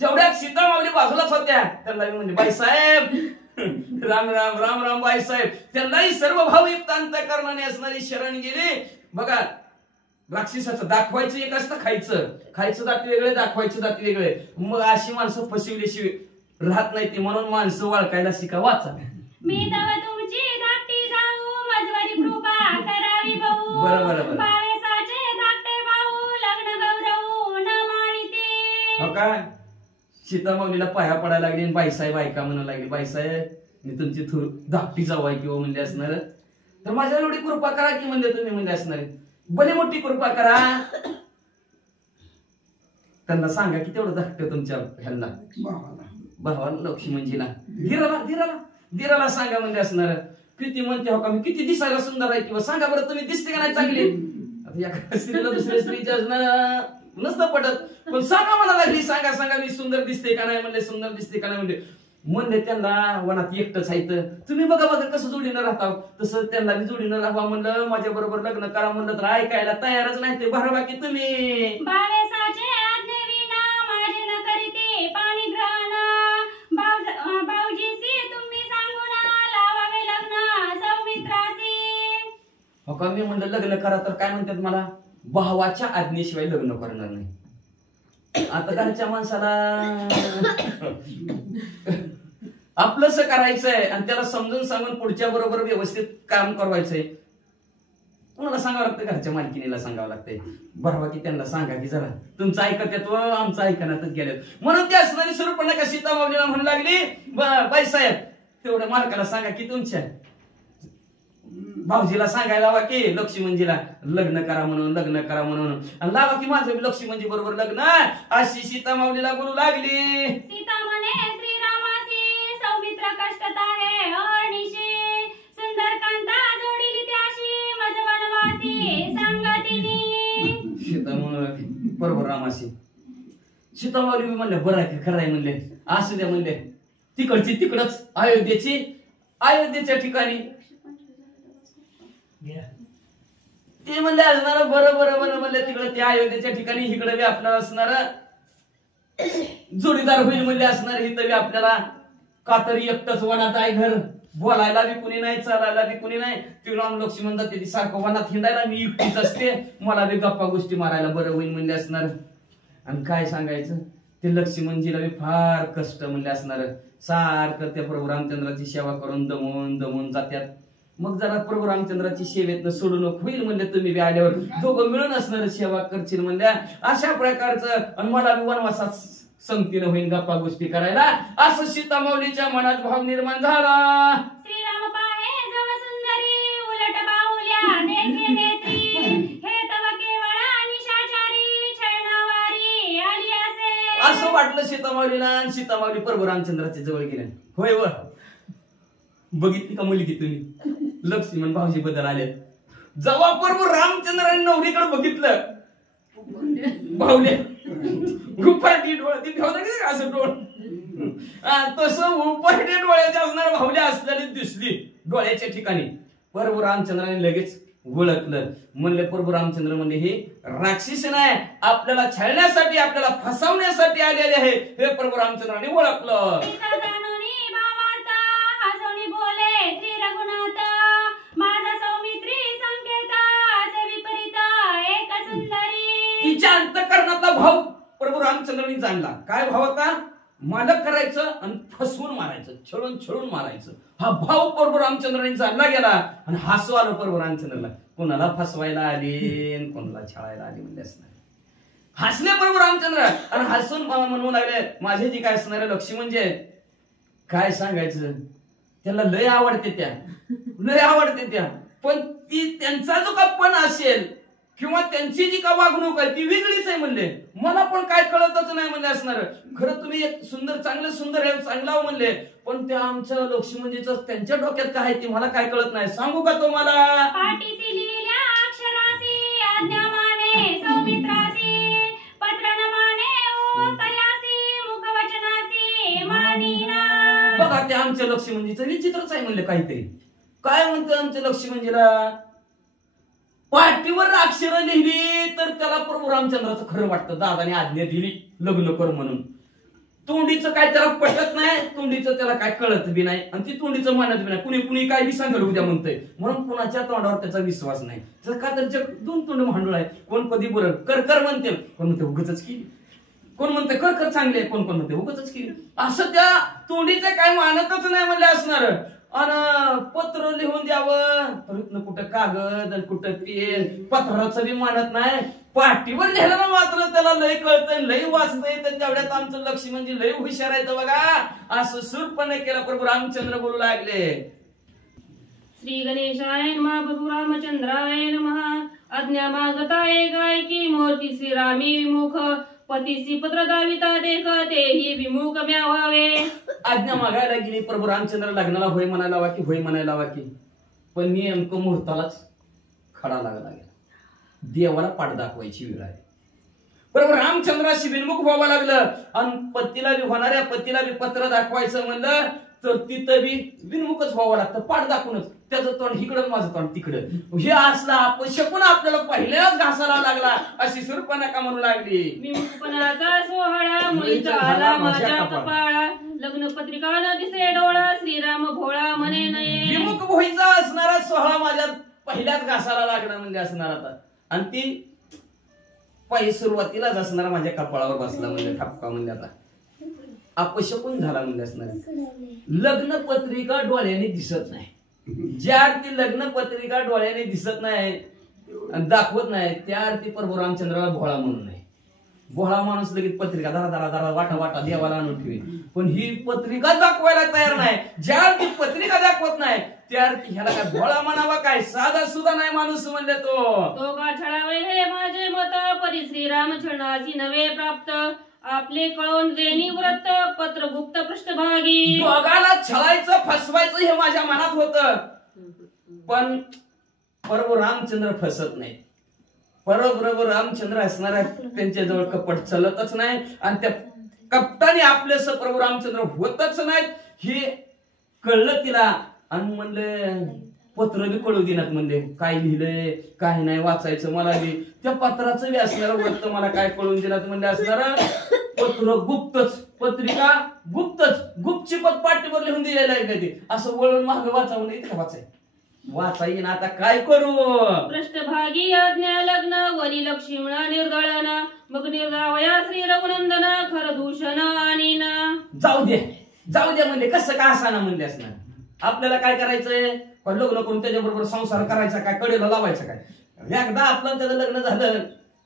तेवढ्यात सीता माऊली बाजूलाच होत्या, त्यांना म्हणजे बाईसाहेब राम राम राम राम बाईसाहेब. त्यांनाही सर्व भावयुक्त अंतःकरणाने असणारी शरण गेली. बघा राक्षसाचं दाखवायचं एक असतं, खायचं जात वेगळे, दाखवायचं जात वेगळे. मग अशी माणसं फसविल्याशिवाय राहत नाही. ती म्हणून माणसं वळखायला शिका. वाचा. मी तव तुमची धाकटी जाऊ मजवरी कृपा करावी भाऊ. बरोबर. बावेसाचे धाकटे भाऊ लग्न गौरव न मानिते. हो काय सीतामाऊलीला पाया पडायला लागली आणि बाईसाहेब ऐका म्हणायला लागली. बाईसाहेब मी तुमची धाकटी जाऊ आहे किंवा म्हणले असणार, तर माझ्या एवढी कृपा करा की म्हणले तुम्ही म्हणले असणार. भले मोठी कृपा करा. त्यांना सांगा की तेवढं धाकट तुमच्या ह्यांना भावाला लक्ष्मणजीला धीराला सांगा म्हणजे असणार. किती म्हणते हो का मी किती दिसायला सुंदर आहे किंवा सांगा बरं तुम्ही दिसते का नाही चांगली. आता एका स्त्रीला दुसऱ्या स्त्रीच्या नसतं पटत, पण सांगा मला लागली. सांगा मी सुंदर दिसते का नाही म्हणले, सुंदर दिसते का नाही म्हणले त्यांना वनात एकटंच आहे. तुम्ही बघा कसं जोडीनं राहता, तसं त्यांना बी जोडीनं राहा म्हणलं. माझ्या बरोबर लग्न करा म्हणलं तर ऐकायला तयारच नाही. ते भरवा की तुम्ही. बावेसाचे आज्ञेविना माझे न करीते पाणी ग्रहण. भाऊजीसी तुम्ही सांगून लावावे लग्न सौमित्रासी. हो का मी म्हणलं लग्न करा तर काय म्हणतात मला, भावाच्या आज्ञेशिवाय लग्न करणार नाही. आता घरच्या माणसाला आपलंच करायचंय आणि त्याला समजून सांगून पुढच्या बरोबर व्यवस्थित काम करवायचंय. तुम्हाला सांगावं लागतं, घरच्या मालकीनीला सांगावं लागतंय. बरोबर की त्यांना सांगा की जरा तुमचं ऐकत येतो आमचं ऐकण्यातच गेलं. म्हणून त्या असणारी स्वरूप का सीतामाऊलीला म्हणू लागली, बाईसाहेब तेवढ्या मालकाला सांगा की तुमच्या भाऊजीला सांगायला लावा की लक्ष्मणजीला लग्न करा म्हणून आणि लावा की माझं लक्ष्मणजी बरोबर लग्न. अशी सीतामाऊलीला बोलू लागली. सीता म्हणे श्रीरामासी सौमित्र कष्टत आहे अहर्निशी. सुंदर कांता जोडीली त्याशी मज वनवासी सांगतिनी. सीता म्हणून बरोबर रामाशी. सीतामाऊली मी म्हणले बरं आहे खरं आहे म्हणले, असू द्या म्हणले. तिकडची तिकडच अयोध्येच्या ठिकाणी ते म्हणले असणार. बरं म्हणले तिकडे त्या अयोध्येच्या ठिकाणी इकडे बी आपल्याला असणार जोडीदार होईल म्हणले असणार. इथं बी आपल्याला का तरी एकटंच वनात आहे घर, बोलायला बी कुणी नाही, चालायला बी कुणी नाही. ती राम लक्ष्मण जाते सारखं वनात हिंडायला मी एकटीच असते, मला बी गप्पा गोष्टी मारायला बरं होईल म्हणले असणार. आणि काय सांगायचं ते लक्ष्मणजीला बी फार कष्ट म्हणले असणार. सारखं त्या प्रभू रामचंद्राची सेवा करून दमून जात्यात. मग जरा प्रभू रामचंद्राची सेवेतनं सोडून होईल म्हणले तुम्ही बी आल्यावर दोघं मिळून असणार सेवा करशील म्हणल्या. अशा प्रकारचं आणि मला बी वनवासात संगतीनं होईल गप्पा गोष्टी करायला, असं सीतामाऊलीच्या मनात भाव निर्माण झाला. श्रीराम पाहे जव सुंदरी उलट बाहुल्या देखे नेत्री. हे तव केवळ निशाचारी छळणावारी आली असे. असं वाटलं सीतामाऊलीला आणि सीतामाऊली प्रभू रामचंद्राच्या जवळ गेल्या. होय व बघितली का मुलगी तुम्ही लक्ष्मण भाऊजी बद्दल आले. जेव्हा प्रभू रामचंद्राने नवरीकडे बघितलं भाऊले उपाटी डोळे असं डोळ तसं उपाटी डोळ्याच्या असणार भाऊल्या असलेली दिसली डोळ्याच्या ठिकाणी. प्रभू रामचंद्राने लगेच ओळखलं. म्हणले प्रभू रामचंद्र म्हणजे हे राक्षस नाही, आपल्याला छळण्यासाठी आपल्याला फसवण्यासाठी आलेले आहे हे प्रभू रामचंद्राने ओळखलं. तिच्या अंतःकरणातला भाव प्रभू रामचंद्रांनी जाणला. काय भाव होता, मालक करायचं आणि फसवून मारायचं, छळून मारायचं. हा भाव प्रभू रामचंद्रांनी जाणला गेला आणि हसू आलं प्रभू रामचंद्रला. कोणाला फसवायला आले कोणाला छळायला आले म्हणजे असणार. हसले प्रभू रामचंद्र आणि हसून म्हणू लागले माझे जी काय असणारे लक्ष्मण जे काय सांगायचं, त्याला लय आवडते त्या पण ती त्यांचा जो का पण असेल किंवा त्यांची जी का वागणूक आहे ती वेगळीच आहे म्हणले. मला पण काय कळतच नाही म्हणले असणार. खरं तुम्ही एक चांगला म्हणले, पण त्या आमच्या लक्ष्मणजीचं त्यांच्या डोक्यात काय आहे ती मला काय कळत नाही. सांगू का तुम्हाला, पाटीसी लिहिल्या अक्षरासी आज्ञामाने सौमित्रासी पत्र न माने ओ तयासी मुखवचनासी मानिना. बघा ते आमच्या लक्ष्मणजीचं विचित्रच आहे म्हणले. काहीतरी काय म्हणतं आमच्या लक्ष्मणजीला, पाठीवर अक्षरं लिहिली तर त्याला प्रभू रामचंद्राचं खरं वाटतं. दादाने आज्ञा दिली लग्न कर म्हणून. तोंडीचं काय त्याला पटत नाही, तोंडीचं त्याला काय कळत बी नाही, आणि ती तोंडीचं मानत बी नाही. कुणी कुणी काय बी सांगेल उद्या म्हणतंय, म्हणून कुणाच्या तोंडावर त्याचा विश्वास नाही. जर का तर जग दोन तोंड भांडूळ आहे. कोण कधी बरं कर कर म्हणते, कोण म्हणते उगच की, कोण म्हणते कर कर चांगले, कोण कोण म्हणते उगच की. असं त्या तोंडीचं काय मानतच नाही म्हणले असणार. आणि पत्र लिहून द्यावं तर कुठं कागद आणि कुठं पेन, पत्राचं बी मानत नाही. पाठीवर लिहिलं मात्र त्याला लय कळतंय, लय वाचतंय. तर तेवढ्यात आमचं लक्ष म्हणजे लय हुशार आहे बघा. असं सुरपणे केलं. प्रभू रामचंद्र बोलू लागले, श्री गणेशाय नमः, प्रभू रामचंद्राय नमः. आज्ञा मागताय गाय की मूर्ती श्रीरामी विमुख, पतीसी पत्र दाविता देख तेही विमुख म्यावावे. आज्ञा मागायला गेली प्रभू रामचंद्र. लग्नाला होय म्हणायला वाकी, होय म्हणायला वाकी, पण मी नेमकं मुहूर्तालाच खडा लागला. देवाला पाठ दाखवायची वेळ आहे. बरोबर रामचंद्राशी विनमुख व्हावं लागलं. आणि पतीला बी होणाऱ्या पतीला बी पत्र दाखवायचं म्हणलं तर तिथं बी विनमुखच व्हावं लागतं, पाठ दाखवूनच. त्याचं तोंड इकडं, माझं तोंड तिकडं. हे असला अपशकुन आपल्याला पहिल्याच घासायला लागला, अशी सुरपणा म्हणू लागली. विमुखपणाचा सोहळा मुलीचा आला माझ्या कपाळा, लग्न पत्रिका न दिसे डोळा, श्रीराम भोळा म्हणे नये. विमुख व्हायचा असणारा सोहळा माझ्या पहिल्याच घासाला लागणार म्हणजे असणार आता. आणि ती पायी सुरुवातीलाच असणारा माझ्या कपाळावर बसला म्हणजे ठपका म्हणजे आता अपशकुन झाला म्हणजे असणार. लग्न पत्रिका डोळ्याने दिसत नाही. ज्या अर्थी लग्न पत्रिका डोळ्याने दिसत नाही, दाखवत नाही, त्या अर्थी प्रभू रामचंद्राला भोळा म्हणून नाही. भोळा माणूस लगेच पत्रिका दरा दरा दरा वाटा वाटा देवाला आणून ठेवी, पण ही पत्रिका दाखवायला तयार नाही. ज्या अर्थी पत्रिका दाखवत नाही त्या अर्थी ह्याला काय भोळा म्हणावा काय, साधा सुद्धा नाही माणूस म्हणले. तो का छळावे हे माझे मत, परी श्रीराम छळणाची नवे प्राप्त, आपले कळवून देणी व्रत, पत्र गुप्त पृष्ठभागी. दोघाला छळायचं फसवायचं हे माझ्या मनात होतं, पण प्रभू रामचंद्र फसत नाही. प्रभू रामचंद्र असणाऱ्या त्यांच्या जवळ कपट चलतच नाही, आणि त्या कपटाने आपलेस प्रभू रामचंद्र होतच नाहीत हे कळलं तिला. आणि म्हणले पत्र बी कळू देण्यात, म्हणजे काय लिहिलंय काय नाही वाचायचं मला बी. त्या पत्राचं बी असणारं व्रत मला काय कळून दिलं म्हणजे असणारं पत्र गुप्तच, पत्रिका गुप्तच, गुपचिपत पाठीवर लिहून दिलेलं आहे. ते असं वळून मागं वाचावं नाही का, वाचा येईन. आता काय करू. पृष्ठभागी आज्ञा लग्न, वरी लक्ष्मण निर्दळन, मग निर्दावया श्री रघुनंदन, खर दूषण आणि जाऊ दे म्हणजे कसं का असा ना म्हणजे असणार. आपल्याला काय करायचंय, लग्न करून त्याच्याबरोबर संसार करायचा काय, कडेला लावायचं काय. एकदा आपलं त्याचं लग्न झालं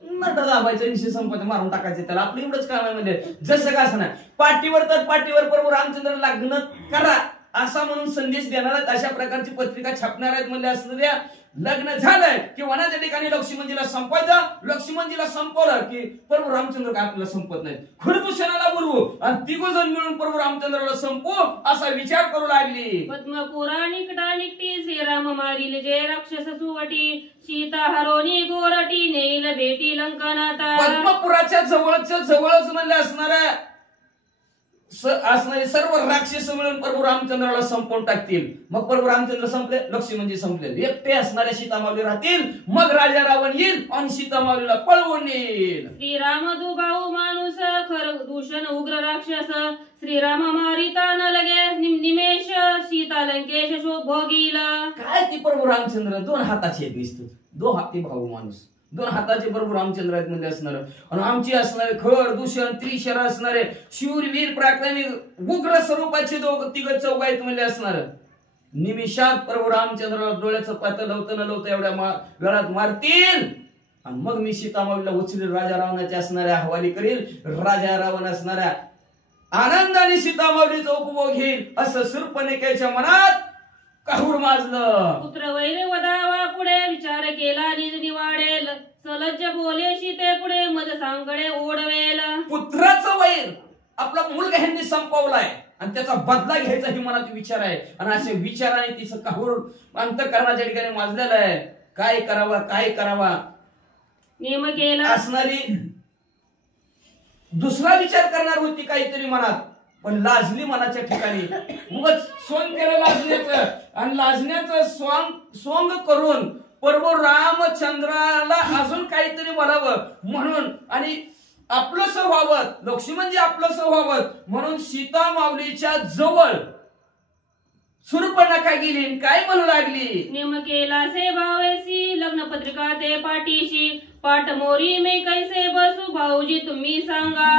नट दाबायचं, निश्चित संपत्ती मारून टाकायचं त्याला. आपलं एवढंच काम आहे. म्हणजे जसं का असं नाही, पाठीवर तर पाठीवर प्रभू रामचंद्र लग्न करा असा म्हणून संदेश देणार आहेत. अशा प्रकारची पत्रिका छापणार आहेत म्हणजे असं द्या. लग्न झालंय की वनाच्या ठिकाणी लक्ष्मणजीला संपवायचं, लक्ष्मणजीला संपवलं की प्रभू रामचंद्र काय आपल्याला संपत नाही. खरदूषणाला बोलवू आणि तिघजण मिळून प्रभू रामचंद्राला संपवू असा विचार करू लागली. पद्म पुराणिक टानिकटी, श्रीराम मारील जे राक्षस सुवटी, सीता हरोनी गोरटी, नेईल बेटी लंकनाता. पद्मपुराच्या जवळच म्हणले असणाऱ्या असणारे सर्व राक्षस मिळून प्रभू रामचंद्राला संपवून टाकतील. मग प्रभू रामचंद्र संपले, लक्ष्मणजी संपले, एकटे असणाऱ्या सीतामावली राहतील. मग राजा रावण येईल आणि सीतामावलीला पळवून येईल. श्रीराम दुभाऊ माणूस, खर दूषण उग्र राक्षस, श्रीराम मारिता न लगे निमेष, सीता लंकेश भोगील. काय ती प्रभू रामचंद्र दोन हाताचे आहेत नुसतं, दोन हाती भाऊ माणूस, दोन हाताचे प्रभू रामचंद्र आहेत म्हणजे असणार. आणि आमची असणारे खर दूषण त्रिशर असणारे शूरवीर पराक्रमी उग्र स्वरूपाचे तिघ चौघ आहेत म्हणजे असणार. निमिषात प्रभू रामचंद्र डोळ्याचं पातळ लवतं न लवतं एवढ्या वेळात मारतील. आणि मग मी सीतामावलीला उचलील, राजा रावणाच्या असणाऱ्या हवाली करील. राजा रावण असणाऱ्या आनंदाने सीतामावलीचा उपभोग घेईल असं शूर्पणखेच्या मनात काहूर माजलं. पुत्र वैर वदावा पुढे, विचार केला निज निवाडेल, सलज्ज बोले सीते पुढे, मज सांगडे ओढवेल. पुत्राचं वैर आपला मुलगा ह्यांनी संपवलाय आणि त्याचा बदला घ्यायचा ही मनात विचार आहे. आणि असे विचाराने तिचं काहूर अंतःकरणाच्या ठिकाणी माजलेलं आहे. काय करावा नेम केला असणारी दुसरा विचार करणार होती काहीतरी मनात, पण लाजली मनाच्या ठिकाणी. मगच सोंग केलं लाजण्याचं, आणि लाजण्याचं सोंग करून प्रभू रामचंद्राला अजून काहीतरी बोलावं म्हणून आणि आपलंसं व्हावं, लक्ष्मी म्हणजे आपलंसं व्हावं म्हणून सीता माऊलीच्या जवळ शूर्पणखा गेली, काय म्हणू लागली? नेम केला से भावेसी लग्न पत्रिका ते पाठीशी, पाठ मोरी मे कैसे बसू भाऊजी तुम्ही सांगा.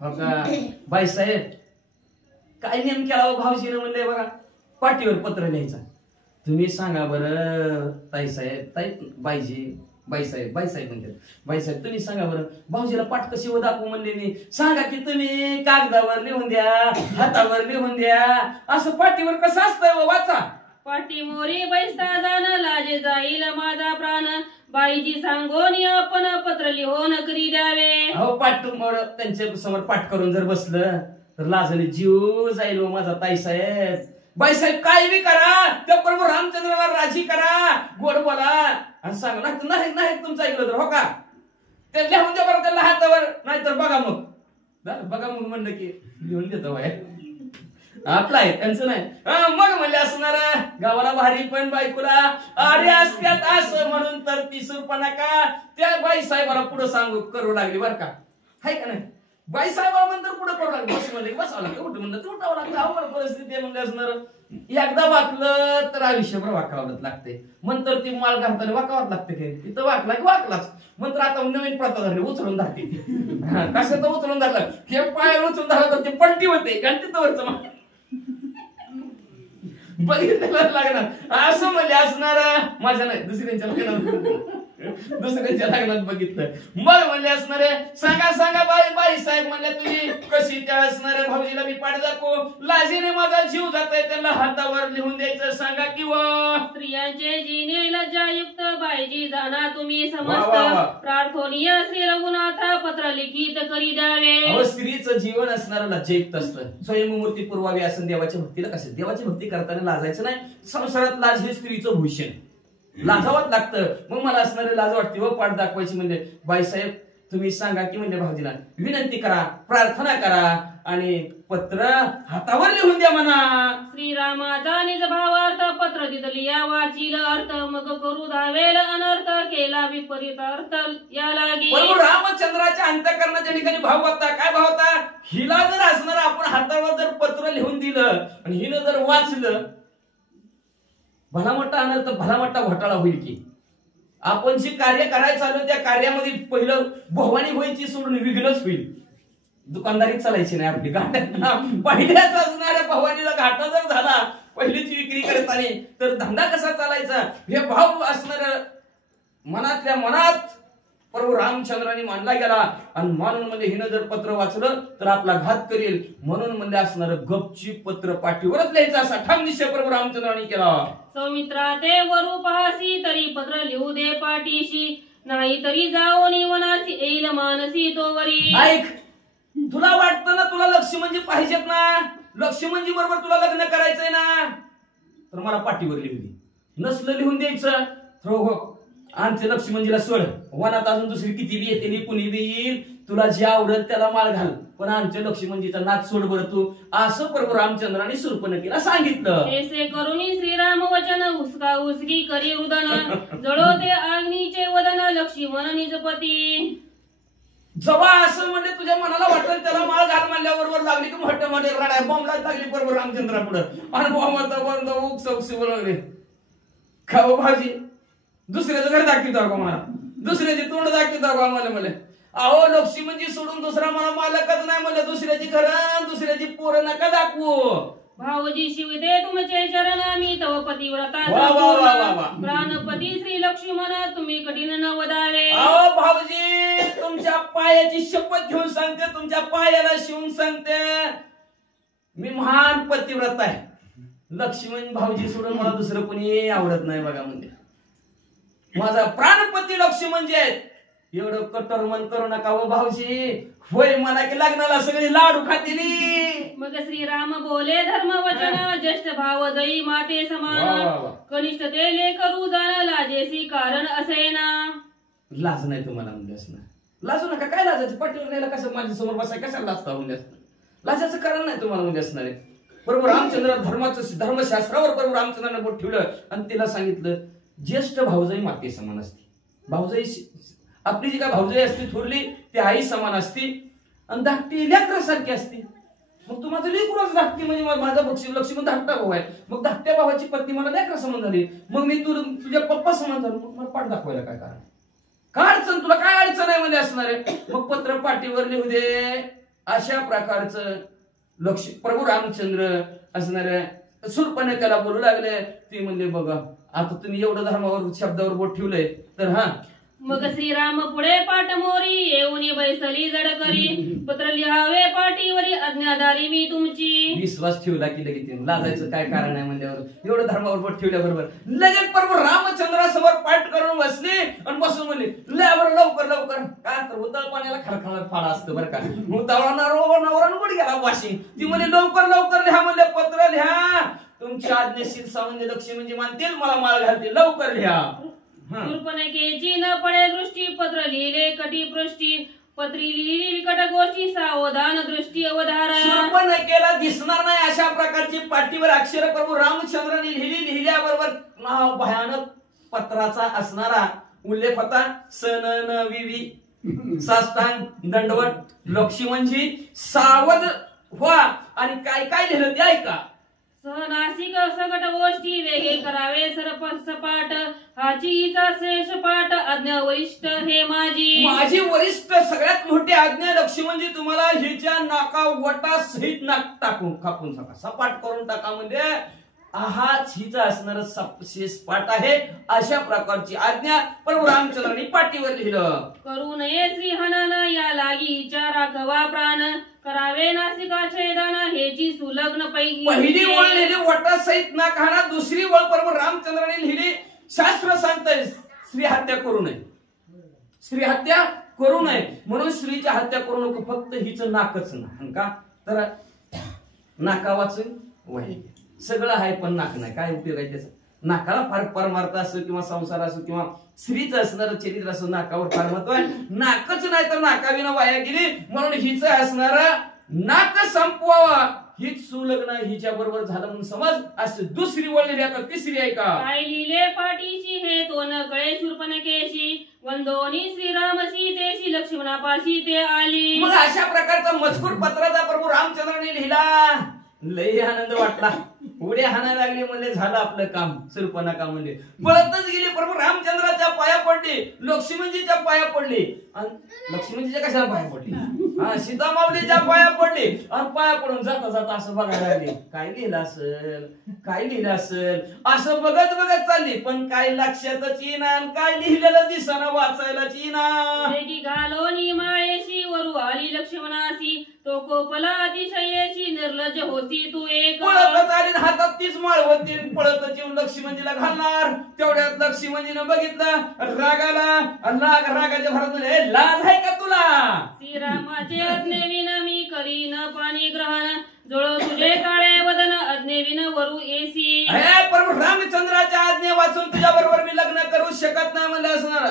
हो का बाईसाहेब, काय नेम केला हो भाऊजीनं म्हणले बघा, पाठीवर पत्र लिहायचा. तुम्ही सांगा बरं ताईसाहेब, ताई बाईसाहेब म्हणते, बाईसाहेब तुम्ही सांगा बरं भाऊजीला पाठ कशी हो दाखवू म्हणले मी. सांगा की तुम्ही कागदावर लिहून द्या, हातावर लिहून द्या, असं पाठीवर कसं असतं वाचा. पाठी मोरी बैसता जाण लाजे जाईल माझा प्राण, बाईजी सांगोनी आपण पत्र लिहून करी द्यावे. अहो पाठ त्यांच्या समोर पाठ करून जर बसलं तर लाजने जीव जाईल हो माझा ताईसाहेब. बाईसाहेब काय बी करा, त्या प्रभू रामचंद्राला राजी करा, गोड बोला आणि सांगा. नाही तुमचं ऐकलं तर हो का, ते लिहून द्या बरं त्याला हातावर, नाहीतर बघा मग म्हणलं की लिहून देतो बाहेर आपला आहे त्यांचं नाही. मग म्हणले असणार गावाला भारी पण बायकोला अरे असत्यात असं म्हणून तर ती शूर्पणखा त्या बाईसाहेबाला पुढे सांगू करू लागली बरं का, हाय का नाही. बाईसाहेबाला म्हणतात पुढे करू लागली, बस म्हणले बसावं लागतं, उठ म्हणलं तर उठावं लागतं, अवघड परिस्थिती आहे म्हणले असणार. एकदा वाकलं तर आयुष्यभर वाकावत लागते, नंतर ती माळ घालताना वाकावत लागते, तिथं वाकला की वाकलाच. नंतर आता नवीन प्रथा झाली, उचलून धरते ती. कसं तर उचलून धरलं, हे पायावर उचलून धरलं तर ते पलटी होते कारण तिथं वरचं बघितलं लागणार असं म्हणजे असणार. माझ्या नाही दुसऱ्यांच्या लग्नात बघितलं. मग म्हणले असणारे सांगा बाई साहेब म्हणले तुम्ही कशी त्या असणाऱ्या भाऊजीला मी पाठ दाखवू, लाजीने माझा जीव जातोय, त्यांना हातावर लिहून द्यायचं सांगा. किंवा स्त्रियांचे जीने लज्जायुक्त बाईजी जाणा तुम्ही समस्त, प्रार्थनीय श्री रघुनाथा पत्र लिखित करी द्यावे. स्त्रीचं जीवन असणारं लज्जायुक्त असतं, स्वयंमूर्ती पुरवावी असं देवाच्या भक्तीला. कसं देवाची भक्ती करताना लाजायचं नाही, संसारात लाज हे स्त्रीचं भूषण, लाजावत लागतं. मग मला असणारे लाज वाटते व पाठ दाखवायची म्हणजे बाईसाहेब तुम्ही सांगा की म्हणजे भाऊजीला विनंती करा, प्रार्थना करा आणि पत्र हातावर लिहून द्या म्हणा. श्रीरामाचा निज भावार्थ पत्र दिदली या वाचील अर्थ, मग करू धावेल अनर्थ केला विपरीत अर्थ या लागी. प्रभू रामचंद्राच्या अंतःकरणाच्या ठिकाणी भाव होता. काय भाव होता? हिला जर असणार आपण हातावर जर पत्र लिहून दिलं आणि हिनं जर वाचलं, भला मोठा अनर्थ भला मोठा घोटाळा होईल की. आपण जे कार्य करायचं चालू त्या कार्यामध्ये पहिलं भवानी व्हायची सोडून विघ्नच होईल. दुकानदारी चालायची नाही आपली, पहिल्याच असणाऱ्या भवानीला घाटा जर झाला पहिलीची विक्री करताना तर धंदा कसा चालायचा हे भाव असणाऱ्या मनातल्या मनात प्रभू रामचंद्राने मानला गेला. आणि म्हणून म्हणजे हिनं जर पत्र वाचलं तर आपला घात करेल, म्हणून म्हणजे असणारं गपचीप पत्र पाठीवरच लिहायचं असा ठाम निश्चय प्रभू रामचंद्राने केला. सौमित्रा ते वरू पाहासी तरी पत्र लिहू दे पाठीशी, नाही तरी जाओनी वनासी येईल मानसी तोवरी. ऐक, तुला वाटतं ना तुला लक्ष्मी म्हणजे पाहिजेत ना, लक्ष्मी म्हणजे बरोबर तुला लग्न करायचंय ना, तर मला पाठीवर लिहून दे. नसलं लिहून द्यायचं तर हो आमच्या लक्ष्मणजीला सोड, वनात अजून दुसरी किती बी येते कुणी बी येईल, तुला जे आवडेल त्याला माळ घाल, पण आमच्या लक्ष्मणजीचा नाच सोड बरं तू, असं प्रभू रामचंद्राने शूर्पणखीला सांगितलं. ऐसे करुणी श्रीराम वचन उसका उसकी करी रुदन, जळोते अग्नीचे वदन लक्ष्मण निजपती. जेव्हा असं म्हणजे तुझ्या मनाला वाटेल त्याला माळ घाल म्हणल्याबरोबर लागली की मोठ्या मोठ्या रडाय बॉम्बला लागली प्रभू रामचंद्रापुढे आणि बॉम्बाचा उकसा लागले. खाऊ भाजी दुसऱ्याचं घर दाखवतो का मला, दुसऱ्याची तोंड दाखवतो का मला. अहो लक्ष्मी म्हणजे सोडून दुसरा मला मालकच नाही म्हणलं, दुसऱ्याची घर दुसऱ्याची पोरं नका दाखवू. भाऊजी शिवते तुमचे चरण आम्ही तव पतिव्रता प्राणपती श्री लक्ष्मण तुम्ही कठीण न वदावे. अहो भाऊजी तुमच्या पायाची शपथ घेऊन सांगते, तुमच्या पायाला शिवून सांगते, मी महान पतिव्रत आहे. लक्ष्मण भाऊजी सोडून मला दुसरं कोणी आवडत नाही बघा. म्हणजे माझा प्राणपती लक्ष्मण म्हणजे एवढं कट्टर मन करू नका हो भाऊजी. होय म्हणा की लग्नाला सगळी लाडू खातील. मग श्रीराम बोले धर्म वचन, ज्येष्ठ भाव जई माते समान, कनिष्ठ ते लेकरू जाण लाजेसी कारण असे ना. लाज नाही तुम्हाला म्हणजे असणार, लाजू नका. काय लाजायचं? पाठीवर राहिला कसं माझ्या समोर बसाय कशाला लाजता म्हणजे असणार? लाजाचं कारण नाही तुम्हाला म्हणजे असणार आहे. प्रभू रामचंद्र धर्मशास्त्रावर प्रभू रामचंद्राने बोट ठेवलं आणि तिला सांगितलं ज्येष्ठ भाऊजाई माते समान असते. भाऊजाई आपली जी काय भाऊजाई असते थोरली ती आई समान असती आणि धाकटी लेकरासारखी असते. मग तू माझं लेकरूच धाकटी म्हणजे माझा लक्ष्मी धाकटा भाऊ आहे. मग धाकट्या भावाची पत्नी मला लेकरा समान झाली. मग मी तुझ्या पप्पा समान झालो. मग मला पाठ दाखवायला काय कारण? काय अडचण? तुला काय अडचण आहे म्हणजे असणार आहे? मग पत्र पाठीवर लिहू दे. अशा प्रकारचं प्रभू रामचंद्र असणार सुरपणे त्याला बोलू लागले. ती म्हणले बघा आता तुम्ही एवढं धर्मावर शब्दावर बोट ठेवलंय तर हा. मग श्रीराम पुढे पाठ मोरी येऊन बैसली जड करी पत्र लिहावे पाठीवरी आज्ञाधारी मी तुमची. विश्वास ठेवला की लगेच लाजायचं काय कारण आहे म्हणल्यावर एवढं धर्मावर बोट ठेवल्याबरोबर लगेच प्रभू रामचंद्रासमोर पाठ करून बसली आणि बसून म्हणली लवकर लवकर लवकर. का तर उतळ पाण्याला खळखळाट फाडा असतं बरं का. उतावळा गुढी गेला वाशिंग. ती म्हणजे लवकर लवकर लिहा म्हणले पत्र लिहा. तुमची आज्ञाशील सामान्य लक्ष्मी म्हणजे मानतील मला माळ घालतील लवकर लिहा. शूर्पणखेची न पडे दृष्टी पत्र लिहिले कटी पृष्टी पत्री लिहिली विकट गोष्टी सावधान दृष्टी अवधारा. शूर्पणखेला दिसणार नाही अशा प्रकारची पाठीवर अक्षर प्रभू रामचंद्रांनी लिहिल्याबरोबर भयानक पत्राचा असणारा उल्लेख होता. सन न विवी साष्टांग दंडवत लक्ष्मणजी सावध व्हा. आणि काय काय लिहिलं ते ऐका. सहनासिक सकट गोष्टी वेगे करावे सरप सपाट हाची हिचा शेष पाठ आज्ञा वरिष्ठ हे माझी वरिष्ठ सगळ्यात मोठी आज्ञा लक्ष्मणजी तुम्हाला हिच्या नाका वटा सहित नाक टाकून कापून टाका सपाट करून टाका. म्हणजे हाच हिचा असणार शेष पाठ आहे. अशा प्रकारची आज्ञा प्रभू रामचंद्रांनी पाठीवर लिहिलं. करू नये श्री हनन या लागी हिच्या राखवा प्राण करावे नासिका छेदन हेची सुलग्न पहिली ओळ लिहिली वटा सहित नाक हाणा. दुसरी ओळ प्रभू रामचंद्रांनी लिहिली शास्त्र सांगतंय स्त्री हत्या करू नये. स्त्री हत्या करू नये म्हणून स्त्रीची हत्या करू नको. फक्त हिचं नाकच ना का तर नाका वाचून वय सगळं आहे पण नाक नाही. काय उपयोग आहे त्याचा? नाकाला फार परमार्थ असो किंवा संसार असो किंवा स्त्रीचं असणारं चरित्र असो नाकावर फार महत्व आहे. नाकच नाही तर नाकाविना वाया गेली. म्हणून हिचं असणार नाक संपवावा. हीच सुलग्न हिच्या बरोबर झालं म्हणून समज. असं दुसरी वळलेली आता तिसरी आहे का. काय लिहिले पाठीशी हे तो न कळे शूर्पणखेशी वंदोनी श्रीराम सीतेशी लक्ष्मणापाशी ते आली. मग अशा प्रकारचा मजकूर पत्राचा प्रभू रामचंद्रांनी लिहिला. लय आनंद वाटला. उड्या हाणायला लागली म्हणजे झालं आपलं काम. शूर्पणखा म्हणजे पळतच गेली प्रभू रामचंद्राच्या पाया पडली. लक्ष्मणजीच्या पाया पडली. आणि लक्ष्मणजीच्या कशाला पाया पडली? सीता माऊलीच्या पाया पडली. आणि पाया पडून जाता जाता असं बघायला लागली काय लिहिलं असेल काय लिहिलं असेल असं बघत बघत चालली. पण काय लक्षातच येईना काय लिहिलेलं दिसना वाचायलाच येईना. घालोनी माळेशी वरू आली लक्ष्मणासी तो कोपला अतिशयेची निर्लज होती तू एक. पळतच आली हातात तीच माळ होती. पळतच येऊन लक्ष्मणजीला घालणार. तेवढ्यात लक्ष्मणजीनं बघितलं रागाला. रागाच्या भरात म्हणजे लाज आहे का तुला? श्रीरामाचे अज्ञेविन मी करीन पाणी ग्रहण जोळ तुझे काळे वदन अज्ञेविन वरू एसी. प्रभू रामचंद्राच्या आज्ञा वाचून तुझ्या बरोबर मी लग्न करू शकत नाही म्हणलं असणार.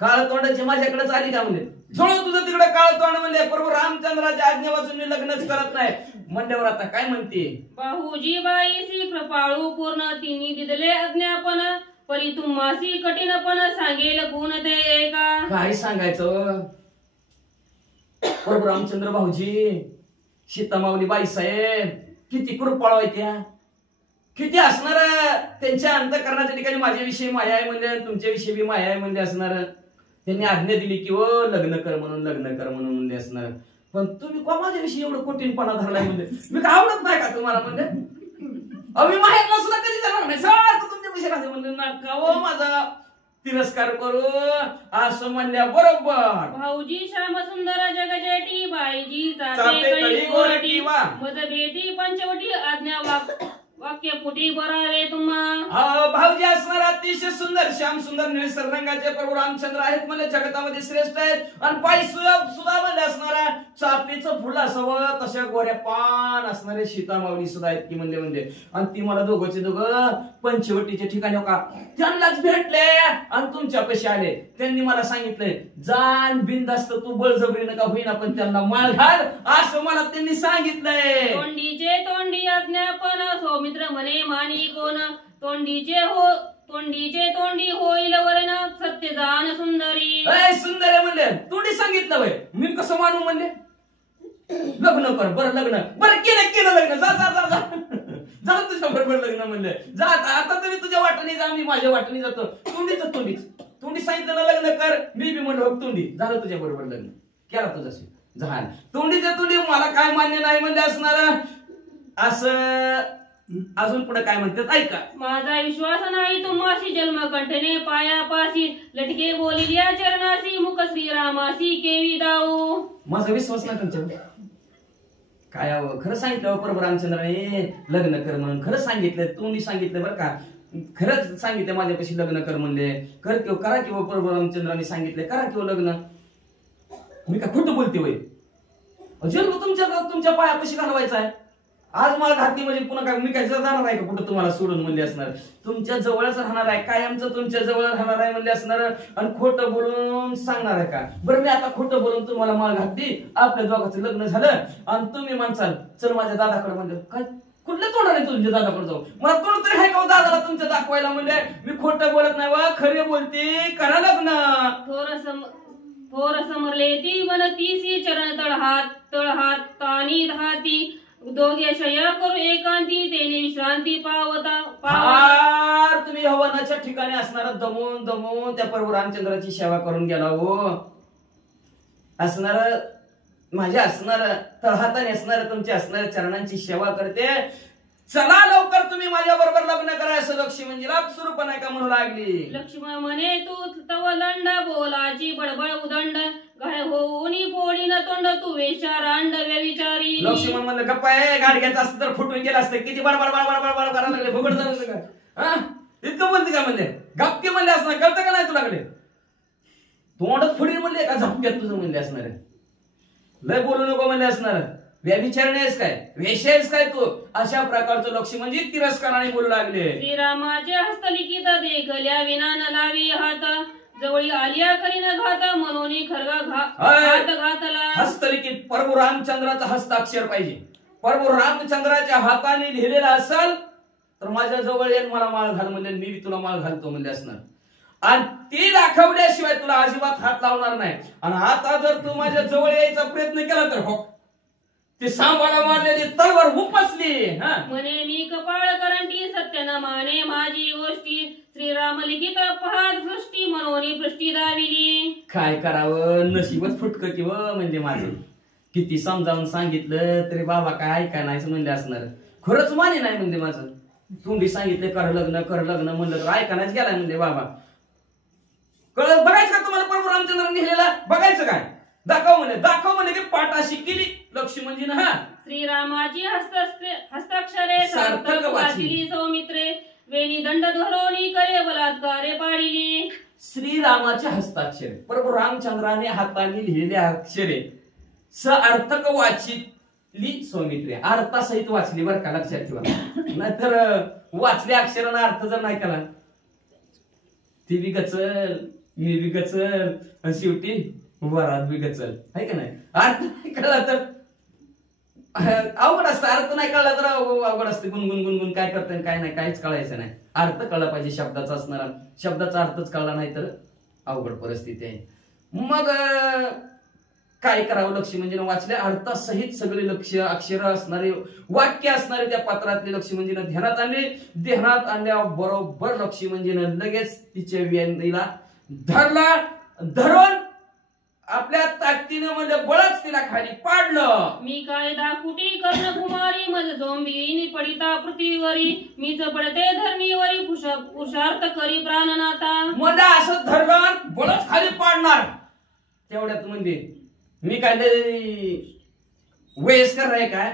काळ तोंडाची माझ्याकडेच आली का म्हणजे जोळ तुझं तिकडे काळ तोंड म्हणले. प्रभू रामचंद्राच्या आज्ञा वाचून मी लग्नच करत नाही म्हणल्यावर आता काय म्हणते. बाहुजी बाईसी कृपाळू पूर्ण तिन्ही दिदले अज्ञापन परी तुम्हासी कठीणपण सांगेल गुण ते का. काय सांगायचं प्रभू रामचंद्र भाऊजी सीता माऊली बाई साहेब किती कृपाळू आहे त्या. किती असणार त्यांच्या अंतःकरणाच्या ठिकाणी माझ्याविषयी माया आहे म्हणजे तुमच्याविषयी बी माया आहे म्हणजे असणार. त्यांनी आज्ञा दिली की ओ लग्न कर म्हणून म्हणजे असणार. पण तुम्ही का माझ्याविषयी एवढं कठीणपणा धरलाय म्हणजे मी काय आवडत नाही का तुम्हाला म्हणजे अभि माहेर सुद्धा कधी जाणार नाही सारखं तुमच्याविषयी राहते म्हणजे नका हो माझा तिरस्कार करू असं म्हणल्या बरोबर. भाऊजी श्याम सुंदर जगजेटी बाईजी चापेकळी गोरटी वा मज बेटी पंचवटी आज्ञा वाक्य पुटी बरावे तुम्हा. भाऊजी असणार अतिशय सुंदर श्याम सुंदर निळसर रंगाचे प्रभू रामचंद्र आहेत म्हणजे जगतामध्ये श्रेष्ठ आहेत. आणि पायी सुद्धा मध्ये असणारा चापेचं फुल असावं तशा गोऱ्या पान असणारे सीता माऊली सुद्धा आहेत की म्हणजे. आणि ती मला दोघंचे दोघं पंचवटीच्या ठिकाणी का त्यांनाच भेटले आणि तुमच्या पैसे आले. त्यांनी मला सांगितलंय जाण बिंदास्त तू बळजबरीनं का होईना पण त्यांना माळ घाल असं मला त्यांनी सांगितलंय. तोंडीचे तोंडी आज्ञापन सौमित्र म्हणे मानी कोण तोंडीचे हो तोंडीचे तोंडी होईल वर्ण सत्यजान सुंदरी. सुंदर आहे म्हणले, तोंडी सांगितलं वय, मी कसं मानू म्हणले. लग्न कर, बरं लग्न, बरं केलं लग्न, जा जा जा जा जा तुझ्या बरोबर लग्न म्हणले. जा आता तरी तुझ्या वाटणी जा, मी माझ्या वाटणी जातो. तोंडी सांगितलं ना लग्न कर, मी बी म्हणलो तोंडी, झालं तुझ्या बरोबर लग्न, केला तुझ्याशी झालं. तोंडीच्या तोंडी मला काय मान्य नाही म्हणले असणार. असं अजून पुढे काय म्हणतात ऐका. माझा विश्वास नाही तुम्हाशी जन्म कंठने पायापाशी लटके बोलिल्या चरणासी मुख श्रीरामासी केवी दाऊ. माझा विश्वास नाही तुमच्यावर. काय खरं सांगितलं प्रभू रामचंद्राने लग्न कर म्हणून, खरं सांगितलं, तोंडी सांगितलं बरं का, खरंच सांगितलं माझ्यापाशी लग्न कर म्हणले. करा किंवा प्रभू रामचंद्राने सांगितले करा किंवा लग्न. मी काय खोटं बोलते वय. जन्म तुमच्या पायापाशी घालवायचा आहे. आज मला घातली म्हणजे पुन्हा काय मी काय जाणार आहे का कुठं तुम्हाला सोडून म्हणले असणार. तुमच्या जवळच राहणार आहे, कायमचं तुमच्या जवळ राहणार आहे म्हणले असणार. आणि खोटं बोलून सांगणार आहे का. बरं मी आता खोटं बोलून तुम्हाला माळ घातली, आपल्या दोघांचं लग्न झालं आणि तुम्ही म्हणसाल चल माझ्या दादाकडे. म्हणलं काय कुठल्या तोंडाने तुमच्या दादाकडे जाऊ, मला तोंड तरी आहे का दादाला तुमच्या दाखवायला. म्हणले मी खोटं बोलत नाही वा, खरे बोलते, करा लग्न. थोर समरले ती वनतीसी चरण तळहात तानी धाती दोघे शया करू एकांती तेने विश्रांती पावता. तुम्ही हवनाच्या ठिकाणी असणार दमून त्या प्रभू रामचंद्राची सेवा करून गेला हो. असणार माझ्या असणार तळहाताने असणार तुमच्या असणाऱ्या चरणांची सेवा करते. चला लवकर तुम्ही माझ्या बरोबर लग्न करा असं लक्ष्मणजीला सुरूपणा का म्हणू लागली. लक्ष्मण म्हणे तू तव दंड बोलाची बडबड उदंड घाय होऊनी पोळी न तोंड तू वेशारांड व्यविचारी. लक्ष्मण म्हणलं गप्पा आहे, गाडग्याचं असतं तर फुटून गेलं असतं. किती बडबड करायला लागले, फुकट झालं का इतकं बोलते का म्हणले. गप्पे म्हणले असणार, कळतं का नाही तुला कडे. तोंडात फुडी म्हणले का झपक्यात तुझं म्हणले असणार. लय बोलू नको म्हणले असणार. व्यभिचारणेस काय, वेशेस काय तू, अशा प्रकारचं लक्ष्मणजी तिरस्काराने बोलू लागले. श्रीरामाचे हस्तलिखित देखल्या विना न लावी हात जवळी आलिया करीन घात म्हणून खरगा घातला. हस्तलिखित प्रभू रामचंद्राचा हस्ताक्षर पाहिजे. प्रभू रामचंद्राच्या हाताने लिहिलेलं असेल तर माझ्या जवळ येऊन मला माळ घाल म्हणजे मी तुला माळ घालतो म्हणजे असणार. आणि ती दाखवल्याशिवाय तुला अजिबात हात लावणार नाही. आणि आता जर तू माझ्या जवळ यायचा प्रयत्न केला तर हो ती सांभाळा मारलेली तलवार उपसली. म्हणे मी कपाळ करंटी सत्य न माने माझी गोष्टी श्रीराम लिखित पहात सृष्टी मनोनी पृष्टी दाविली. काय करावं, नशीबच फुटकं की म्हणजे माझं. किती समजावून सांगितलं तरी बाबा काय ऐकाय नाही म्हणले असणार. खरंच माने नाही म्हणजे माझं. तोंडी सांगितले कर लग्न म्हणलं तर ऐकायलाच गेलाय म्हणजे बाबा. बघायचं का तुम्हाला प्रभू रामचंद्रांनी लिहिलेला, बघायचं काय, दाखव म्हणे की पाठाशी केली लक्ष्मणजीनं. श्रीरामाची हस्ताक्षरे सार्थक वाचिली सौमित्रे वेणी दंड धरोनी करे बलात्कारे पाडिली. श्रीरामाचे हस्ताक्षरे प्रभू रामचंद्राने हाताने लिहिलेले अक्षरे सार्थक वाचिली सौमित्रे. अर्थासहित वाचली बरं का, लक्षात ठेवा. नाहीतर वाचल्या अक्षरांना अर्थ जर नाही केला ती बी गचल मी बी गचल आणि शेवटी वरात बी गचल आहे का नाही. अर्थ नाही कळला तर अवघड असतं. अर्थ नाही कळला तर अवघड असते. गुणगुण काय करताय काय नाही काहीच कळायचं नाही. अर्थ कळला पाहिजे शब्दाचा असणारा. शब्दाचा अर्थच कळला नाही तर अवघड परिस्थिती आहे. मग काय करावं, लक्ष्मणजीनं वाचले अर्थासहित सगळे अक्षर असणारे वाक्य असणारे त्या पात्रातले लक्ष्मणजीनं ध्यानात आणले. ध्यानात आणल्याबरोबर लक्ष्मणजीनं लगेच तिच्या वेणीला धरून आपल्या ताकदीनं म्हणजे बळच तिला खाली पाडलं. मी काय दाकुटी कर्ण कुमारी मज झोंबी पडिता पृथ्वीवरी मीच पडते धरणीवरी पुरुषार्थ करी प्राणनाथा. म्हणजे असं धरणार बळच खाली पाडणार. तेवढ्यात म्हणजे मी काय वयस्कर आहे काय,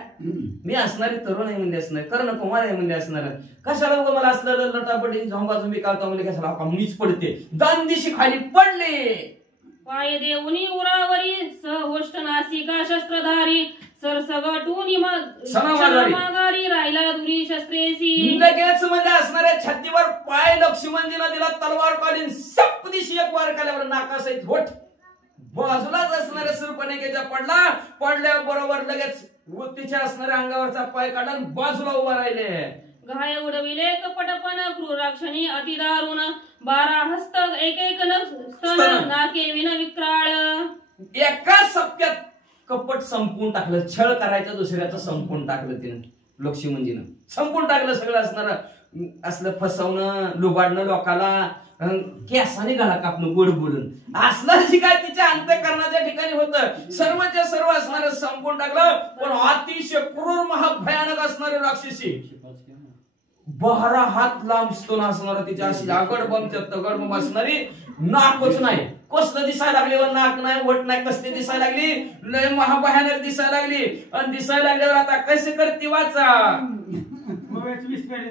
मी असणारी तरुण आहे म्हणजे असणार, कर्ण कुमार आहे म्हणजे असणार. कशाला उगा मला असलं लटापटी झोंबाझोंबी काढता म्हणजे कशाला मीच पडते. दानदिशी खाली पडले. पाय देऊनी उरावरी सहोष्ट नासिका शस्त्रधारी सरसगटून माघारी राहिला दुरी शस्त्रेसी. लगेच म्हणजे असणाऱ्या छातीवर पाय लक्ष्मणजीला दिला. तलवार काढून सप दिशी एक वार काढल्यावर नाकासहित होठ बाजूलाच असणाऱ्या सुरपणिकेचा पडल्याबरोबर लगेच तिच्या असणाऱ्या अंगावरचा पाय काढला बाजूला उभा राहिले. घाय उडविले कपटपण क्रूराक्षणी अतिदारुण 12 हस्त एक स्तन नाके विन विक्राळ एकाच सप्त्यात कपट संपून टाकलं. छळ करायचं दुसऱ्याचं संपून टाकलं तिनं लक्ष्मणजीनं. संपून टाकलं सगळं असलं फसवणं, लुबाडणं लोकाला, केसाने गळा कापणं गोड बोलून असणार जी काय तिच्या अंतःकरणाच्या ठिकाणी होतं सर्वच्या सर्व असणारं संपून टाकलं. पण अतिशय क्रूर महाभयानक असणारे राक्षसी 12 हात लांब स्तन असणार तिच्या अशी आगडबंब तगडबंब असणारी, नाकच नाही, कसलं दिसायला लागली व नाक नाही, वट नाही, कसली दिसायला लागली, लय महाभयानक दिसायला लागली. आणि दिसायला लागल्यावर आता कसे करते वाचा.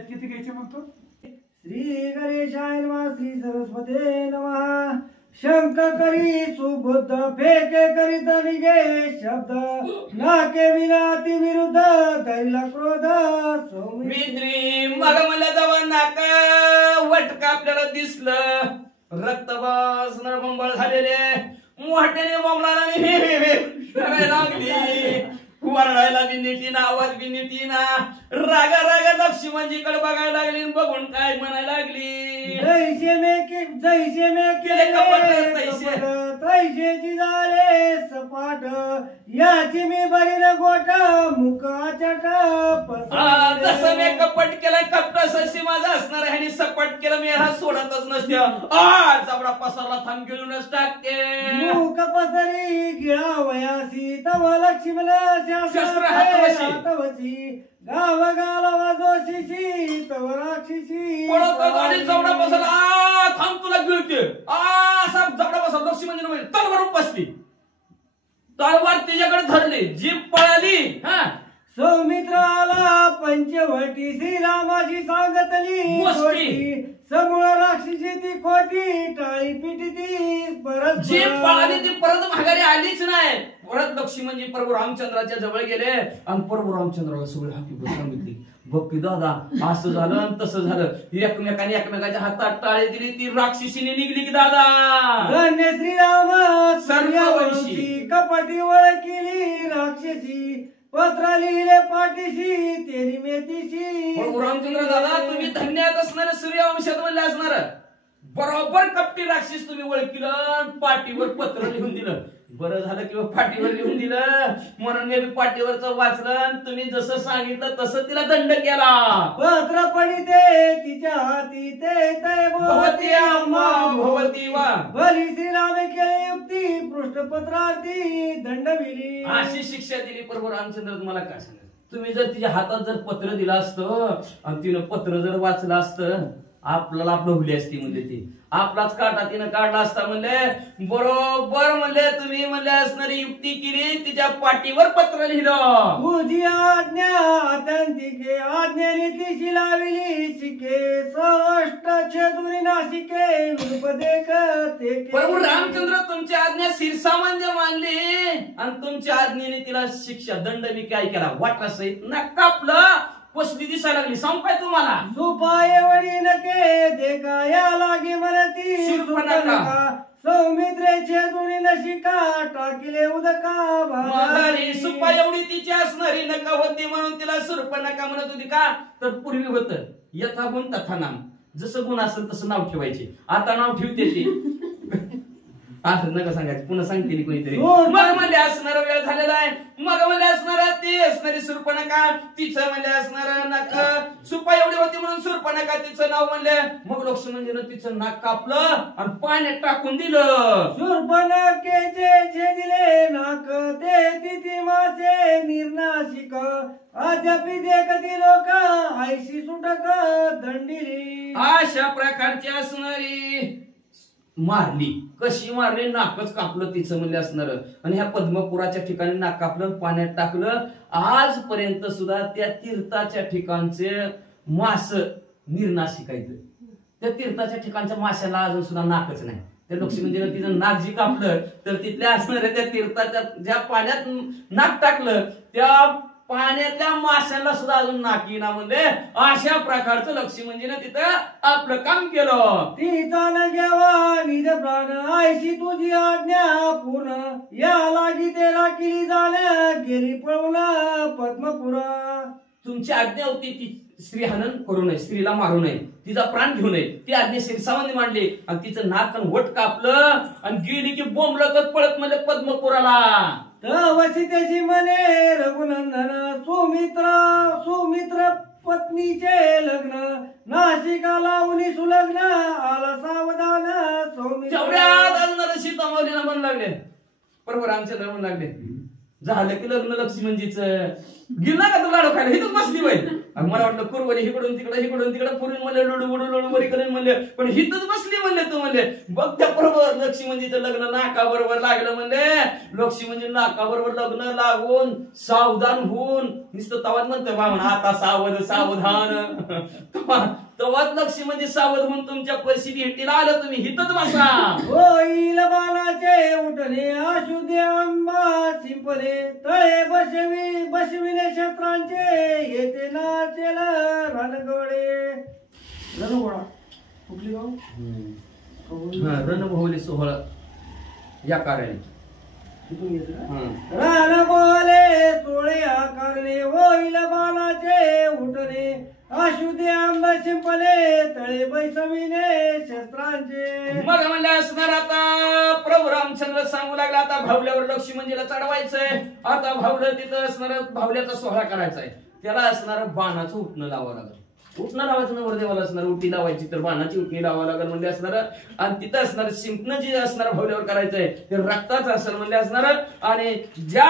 किती घ्यायचे म्हणतो. श्री गणेशाय नमः, श्री सरस्वते नमः. शंख करी सुबुद्ध फेके करीत निघे शब्द, नाके विनाती विरुद्ध दैला क्रोध मिद्री. मग मला जेव्हा नाक वटका आपल्याला दिसलं, रक्त बसणार बंबळ झालेले, मोठ्याने बोंबलाला लागली, वरडायला बी नीती ना, आवाज बी नीती ना, रागा रागा लक्ष्मणजीकडे बघायला लागली, बघून काय म्हणायला लागली, जैसे मे केले तैसेची झाले सपाट, याची मी बरी न गोट मुखाचट. जसं मी कपट केलं कपट सशी माझा असणार आहे आणि सपट केलं मी हा सोडतच नसते. जबडा पसरला थांब घेऊनच टाकते. मुख पसरी गिळा वयासी तव लक्ष्मण शस्त्र हातवशी, गाव गाला जोशीशी तव राक्षसी. आणि जबडा बसला थांब तुला गिळते. असा जबडा बसला लक्ष्मण तलवार बसली, तलवार तिच्याकडे धरली, जीभ पळाली. सौमित्राला पंचवटी श्रीरामाची सांगतली गोष्टी, समूळ राक्षसी ती खोटी टाळी पिटी ती परत जीभ पळाली, ती परत माघारी आलीच नाही. परत लक्ष्मणजी प्रभू रामचंद्राच्या जवळ गेले आणि प्रभू रामचंद्राला सगळी हकीकत सांगितली. बघ दादा असं झालं आणि तसं झालं, एकमेकाने एकमेकाच्या हातात टाळी दिली, ती राक्षसीने निघली की दादा. धन्य श्रीराम सर्ववंशी कपटी ओळखली राक्षसी, पत्र लिहिले पाठीशी तेरी मेथीशी. प्रभू रामचंद्र दादा तुम्ही धन्यात असणारे सूर्यवंशात म्हणले असणार, बरोबर कपटी राक्षस तुम्ही ओळखलं, पाठीवर पत्र लिहून दिलं. बरं झालं किंवा पाठीवर लिहून दिलं म्हणून मी पाठीवरच वाचलं. तुम्ही जसं सांगितलं तसं तिला दंड केला. पत्र पडिते तिच्या हाती ते भवती आम्हा भवती वा. भली श्रीरामे केले युक्ती पृष्ठपत्रार्थी दंडविली. अशी शिक्षा दिली प्रभू रामचंद्र. तुम्हाला काय सांगायचं, तुम्ही जर तिच्या हातात जर पत्र दिलं असतं आणि तिनं पत्र जर वाचलं असतं, आपल्याला आपलं हुली असती म्हणजे ती आपलाच काटा तिनं काढला असता. म्हणले बरोबर म्हणले तुम्ही म्हणले असणारी युक्ती केली, तिच्या पाठीवर पत्र लिहिलं. तुझी आज्ञा आत्यंतिके आज्ञेने तिशी लाविली शिके, सष्ट छेदुनी नाशिके विपदेक ते. प्रभू रामचंद्र तुमची आज्ञा शिरसामान्य मानली आणि तुमच्या आज्ञेने तिला शिक्षा दंड मी काय केला, वाटासहित ना कापलं. कसली दिसायला लागली सांग काय तुम्हाला. सुपाय वडी नके देखा या लागे म्हणती शूर्पणखा. सौमित्रे छेदुनी नशिका टाकिले उदका माझारी. सुपा एवढी तिची असणारी नका होती म्हणून तिला शूर्पणखा म्हणत होती. का तर पूर्वी होतं यथा गुण तथा नाम, जसं गुण असेल तसं नाव ठेवायचे. आता नाव ठेवते ती असं नका सांगायचं, पुन्हा सांगते कोणीतरी. मग म्हणले असणारा वेळ झालेला आहे, मग म्हणले असणारा ती असणारी शूर्पणखा, तिचं म्हणले असणारा नाक सुपा एवढी होती म्हणून शूर्पणखा तिचं नाव म्हणले. मग लक्ष्मणजीनं तिचं नाक कापलं आणि पाण्यात टाकून दिलं. शूर्पणखेचे छेदिले नाक ते तिथे मासे निर्नाशिक, अद्यापि देखती लोक आयशी सुटक दंडिली. अशा प्रकारची असणारी मारली. कशी मारली, नाकच कापलं तिचं म्हणजे असणार. आणि ह्या पद्मपुराच्या ठिकाणी नाक कापलं, पाण्यात टाकलं. आजपर्यंत सुद्धा त्या तीर्थाच्या ठिकाणचे मास निर्नाशिक आहेत. त्या तीर्थाच्या ठिकाणच्या माशाला अजून सुद्धा नाकच नाही. त्या लक्ष्मीजीनं तिचं नाक जी कापलं तर तिथल्या असणाऱ्या त्या तीर्थाच्या ज्या पाण्यात नाक टाकलं त्या पाण्यातल्या माशांना सुद्धा अजून नाकी ना म्हणजे अशा प्रकारचं लक्ष्मणजीनं तिथं आपलं काम केलं. तिचा न घ्यावा निज प्राण आयशी तुझी आज्ञा पूर्ण, या लागी तेरा केली जाण्या गेली पळून पद्मपुरा. तुमची आज्ञा होती ती स्त्री हनन करू नये, स्त्रीला मारू नये, तिचा प्राण घेऊ नये. ती आज्ञा शिरसावांनी मांडली आणि तिचं नाक आणि वट कापलं आणि गेली की बोंबलत पळत म्हणजे पद्मपुराला. तवशी त्याची म्हणे रघुनंदन सुमित्र पत्नीचे लग्न नाशिका लावणी सुलग्न आला सावधान तेवढ्यात सीता माऊलीला म्हणू लागले, बरोबर आमच्या म्हणू लागले झालं की लग्न लक्ष्मणजीच गेला का तू लाडू खायला हिथंच बसली बाई. मला वाटलं कुरवली इकडून तिकडं पुरून म्हणले लोडू बरी करेन म्हणले, पण हिथंच बसली म्हणले. तू म्हणले बघ त्या बरोबर लक्ष्मणजीचं लग्न नाका बरोबर लागलं म्हणले. लक्ष्मणजी नाका बरोबर लग्न लागून सावधान होऊन नुसतं तवाच म्हणतो बा म्हणा आता सावधान तवाच लक्ष्मणजी सावध म्हणून तुमच्या पैशी भेटीला आलं, तुम्ही हिथंच बसा. होईल बाणाचे उठणे अशुद्ध आंबा शिंपले तळे बसविले शस्त्रांचे येते नाचेल रणगोळे. रणगोळा कुठली गाव? रणभोवली सोहळा या कार्याने रणगोळे सोळे आकारणे होईल बाणाचे उठणे अशुद्ध आंबा शिंपले तळे बैसविले शस्त्रांचे. मग म्हणलं असणार आता प्रभू रामचंद्र सांगू लागला आता भावल्यावर लक्ष्मणजीला चढवायचंय. आता भावलं तिथं असणार भावल्याचा सोहळा करायचाय. त्याला असणार बाणाचं उठणं लावावं लागलं. उठणं लावायचं नवरदेवाला असणार उठी लावायची तर बाणाची उठणी लावावं लागेल म्हणजे असणार. आणि तिथं असणार शिंपणं जे असणार भावल्यावर करायचंय ते रक्ताचं असेल म्हणजे असणार. आणि ज्या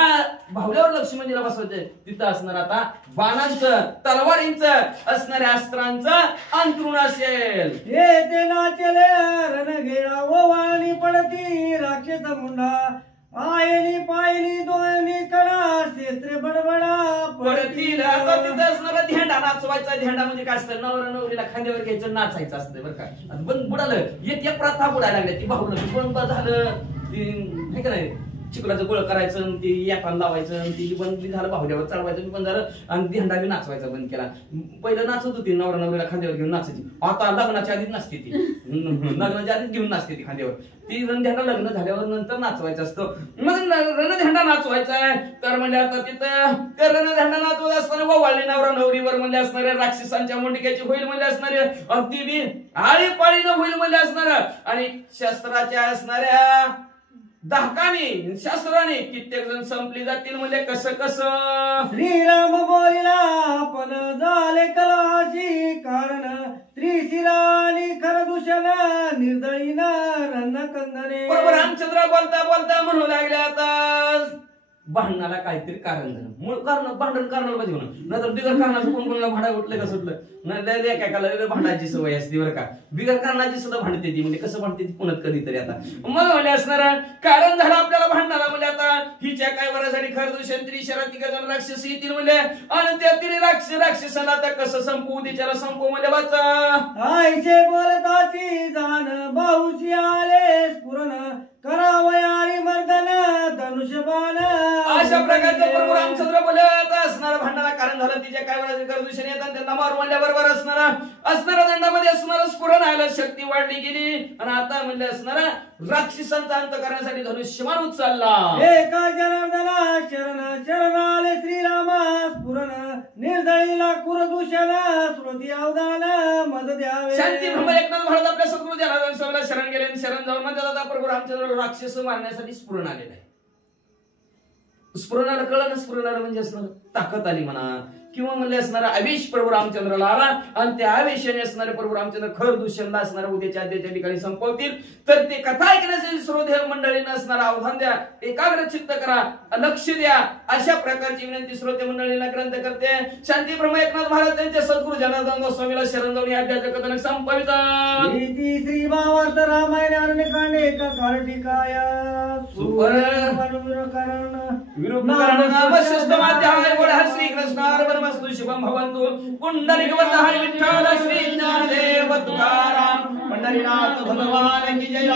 भावल्यावर लक्ष्मणजीला बसवायचंय तिथं असणार आता बाणांचं तलवारींचं असणाऱ्या अस्त्रांचं अंतरुण असेल. हे ते नाचले रणघेरा ओवाळणी पडती राक्षस मुंडा आयनी पायनी दोन्ही कडा शेस्त्रे बडबडा पडतील. आता तिथं असणार धेंडा नाचवायचा. धेंडा म्हणजे काय असतं नवरा नवरीला खांद्यावर घ्यायचं नाचायचं असतं बरं का. पण बुडालं एक प्रथा बुडायला लागल्या. ती भावलं बंद झालं ती हे का नाही चिखलाचं गोळ करायचं ती याकाला लावायचं ती बंद झालं भावल्यावर चढवायचं पण झालं आणि धेंडा बी नाचवायचा बंद केला. पहिलं नाचत होती नवरा नवरीला खांद्यावर घेऊन नाचायची. आता लग्नाच्या आधीच नाचते ती लग्नाच्या आधीच घेऊन नाचते ती खांद्यावर. ती रणधेंडा लग्न झाल्यावर नंतर नाचवायचं असतं. मग रणधेंडा नाचवायचा आहे तर म्हणजे आता तिथं त्या रणधेंडा नाचवत असताना ववाळले नवरा नवरीवर म्हणजे असणाऱ्या राक्षसांच्या मुंडक्याची होईल म्हणजे असणारे अगदी बी आळीपाळीनं होईल म्हणजे असणार. आणि शस्त्राच्या असणाऱ्या धाकाने शस्त्राने कित्येक जण संपली जातील म्हणजे कसं कसं. श्रीराम बोलिला आपण झाले कलाशी कारण त्रिशिरानी खर दूषण निर्दळीन रन्न कंदने. बरोबर रामचंद्र बोलता बोलता म्हणू लागले आता भांडणाला काहीतरी कारण झालं. मूळ कारण भांडण करणार पाहिजे म्हणून नंतर बिगर कारणाचं कोण कोणाला भांडा उठलं का सुटलं नाही एकाला भांडायची सवय असते बरं का. बिगर कारणाची सुद्धा भांडते ती म्हणजे कसं भांडते ती पुन्हा कधीतरी. आता मग म्हणजे असणार कारण झालं आपल्याला भांडणाला म्हणजे आता हिच्या काय वरासाठी खरदूषण त्रिशरा तिघ जण राक्षस येतील म्हणजे आणि त्या तिने राक्षसाला आता कसं संपवू तिच्याला संपवू म्हणजे वाचा आईचे बोलताची जाण बाहुशी आले स्फुरण करावयारी मर्दन धनुष्यबाण. अशा प्रकारचे प्रभू रामचंद्र बोलत असणार भांडणाला कारण झालं तिच्या काय वरासाठी खरदूषण येतात त्यांना मारू म्हणल्याबरोबर असणारा दंडामध्ये असणारं स्फुरण आलं शक्ती वाढली गेली आणि आता म्हणजे असणारा राक्षसांचा अंत करण्यासाठी धनुष्यबाण उचलला. एका जनार्दना शरण आले श्रीरामा स्फुरण निर्दळीला कुरदूषण श्रुती अवदान मद द्यावे. शांती ब्रह्म एकनाथ महाराज आपल्या सद्गुरू जनार्दन स्वामीला शरण गेले शरण जाऊन म्हणजे आता प्रभू रामचंद्र राक्षस मारण्यासाठी स्फुरण आलेलं आहे. स्फुरणाला कळलं ना स्फुरणाला म्हणजे असणार ताकद आली म्हणा किंवा म्हणजे असणारा आवेश प्रभू रामचंद्राला आला आणि त्या आवेशाने असणारे प्रभू रामचंद्र खर दूषणला असणारा उद्याच्या आद्याच्या ठिकाणी संपवतील. तर ते कथा ऐकण्यासाठी श्रोते मंडळींना असणारा अवधान द्या एकाग्र चित्त करा लक्ष द्या अशा प्रकारची विनंती श्रोते मंडळींना ग्रंथ करते. शांती ब्रह्म एकनाथ महाराज त्यांच्या सद्गुरू जनार्दन स्वामीला शरण जाऊन या अध्यायाचं कथन संपवितात. श्री भावार्थ रामायण अरण्यकांडे एका कार्तिकाय श्री कृष्ण मस्तु शुभम भवन्तु पुंडलिक वरदाय विठ्ठल श्री ज्ञानदेव तुकाराम पंढरीनाथ भगवान की जय.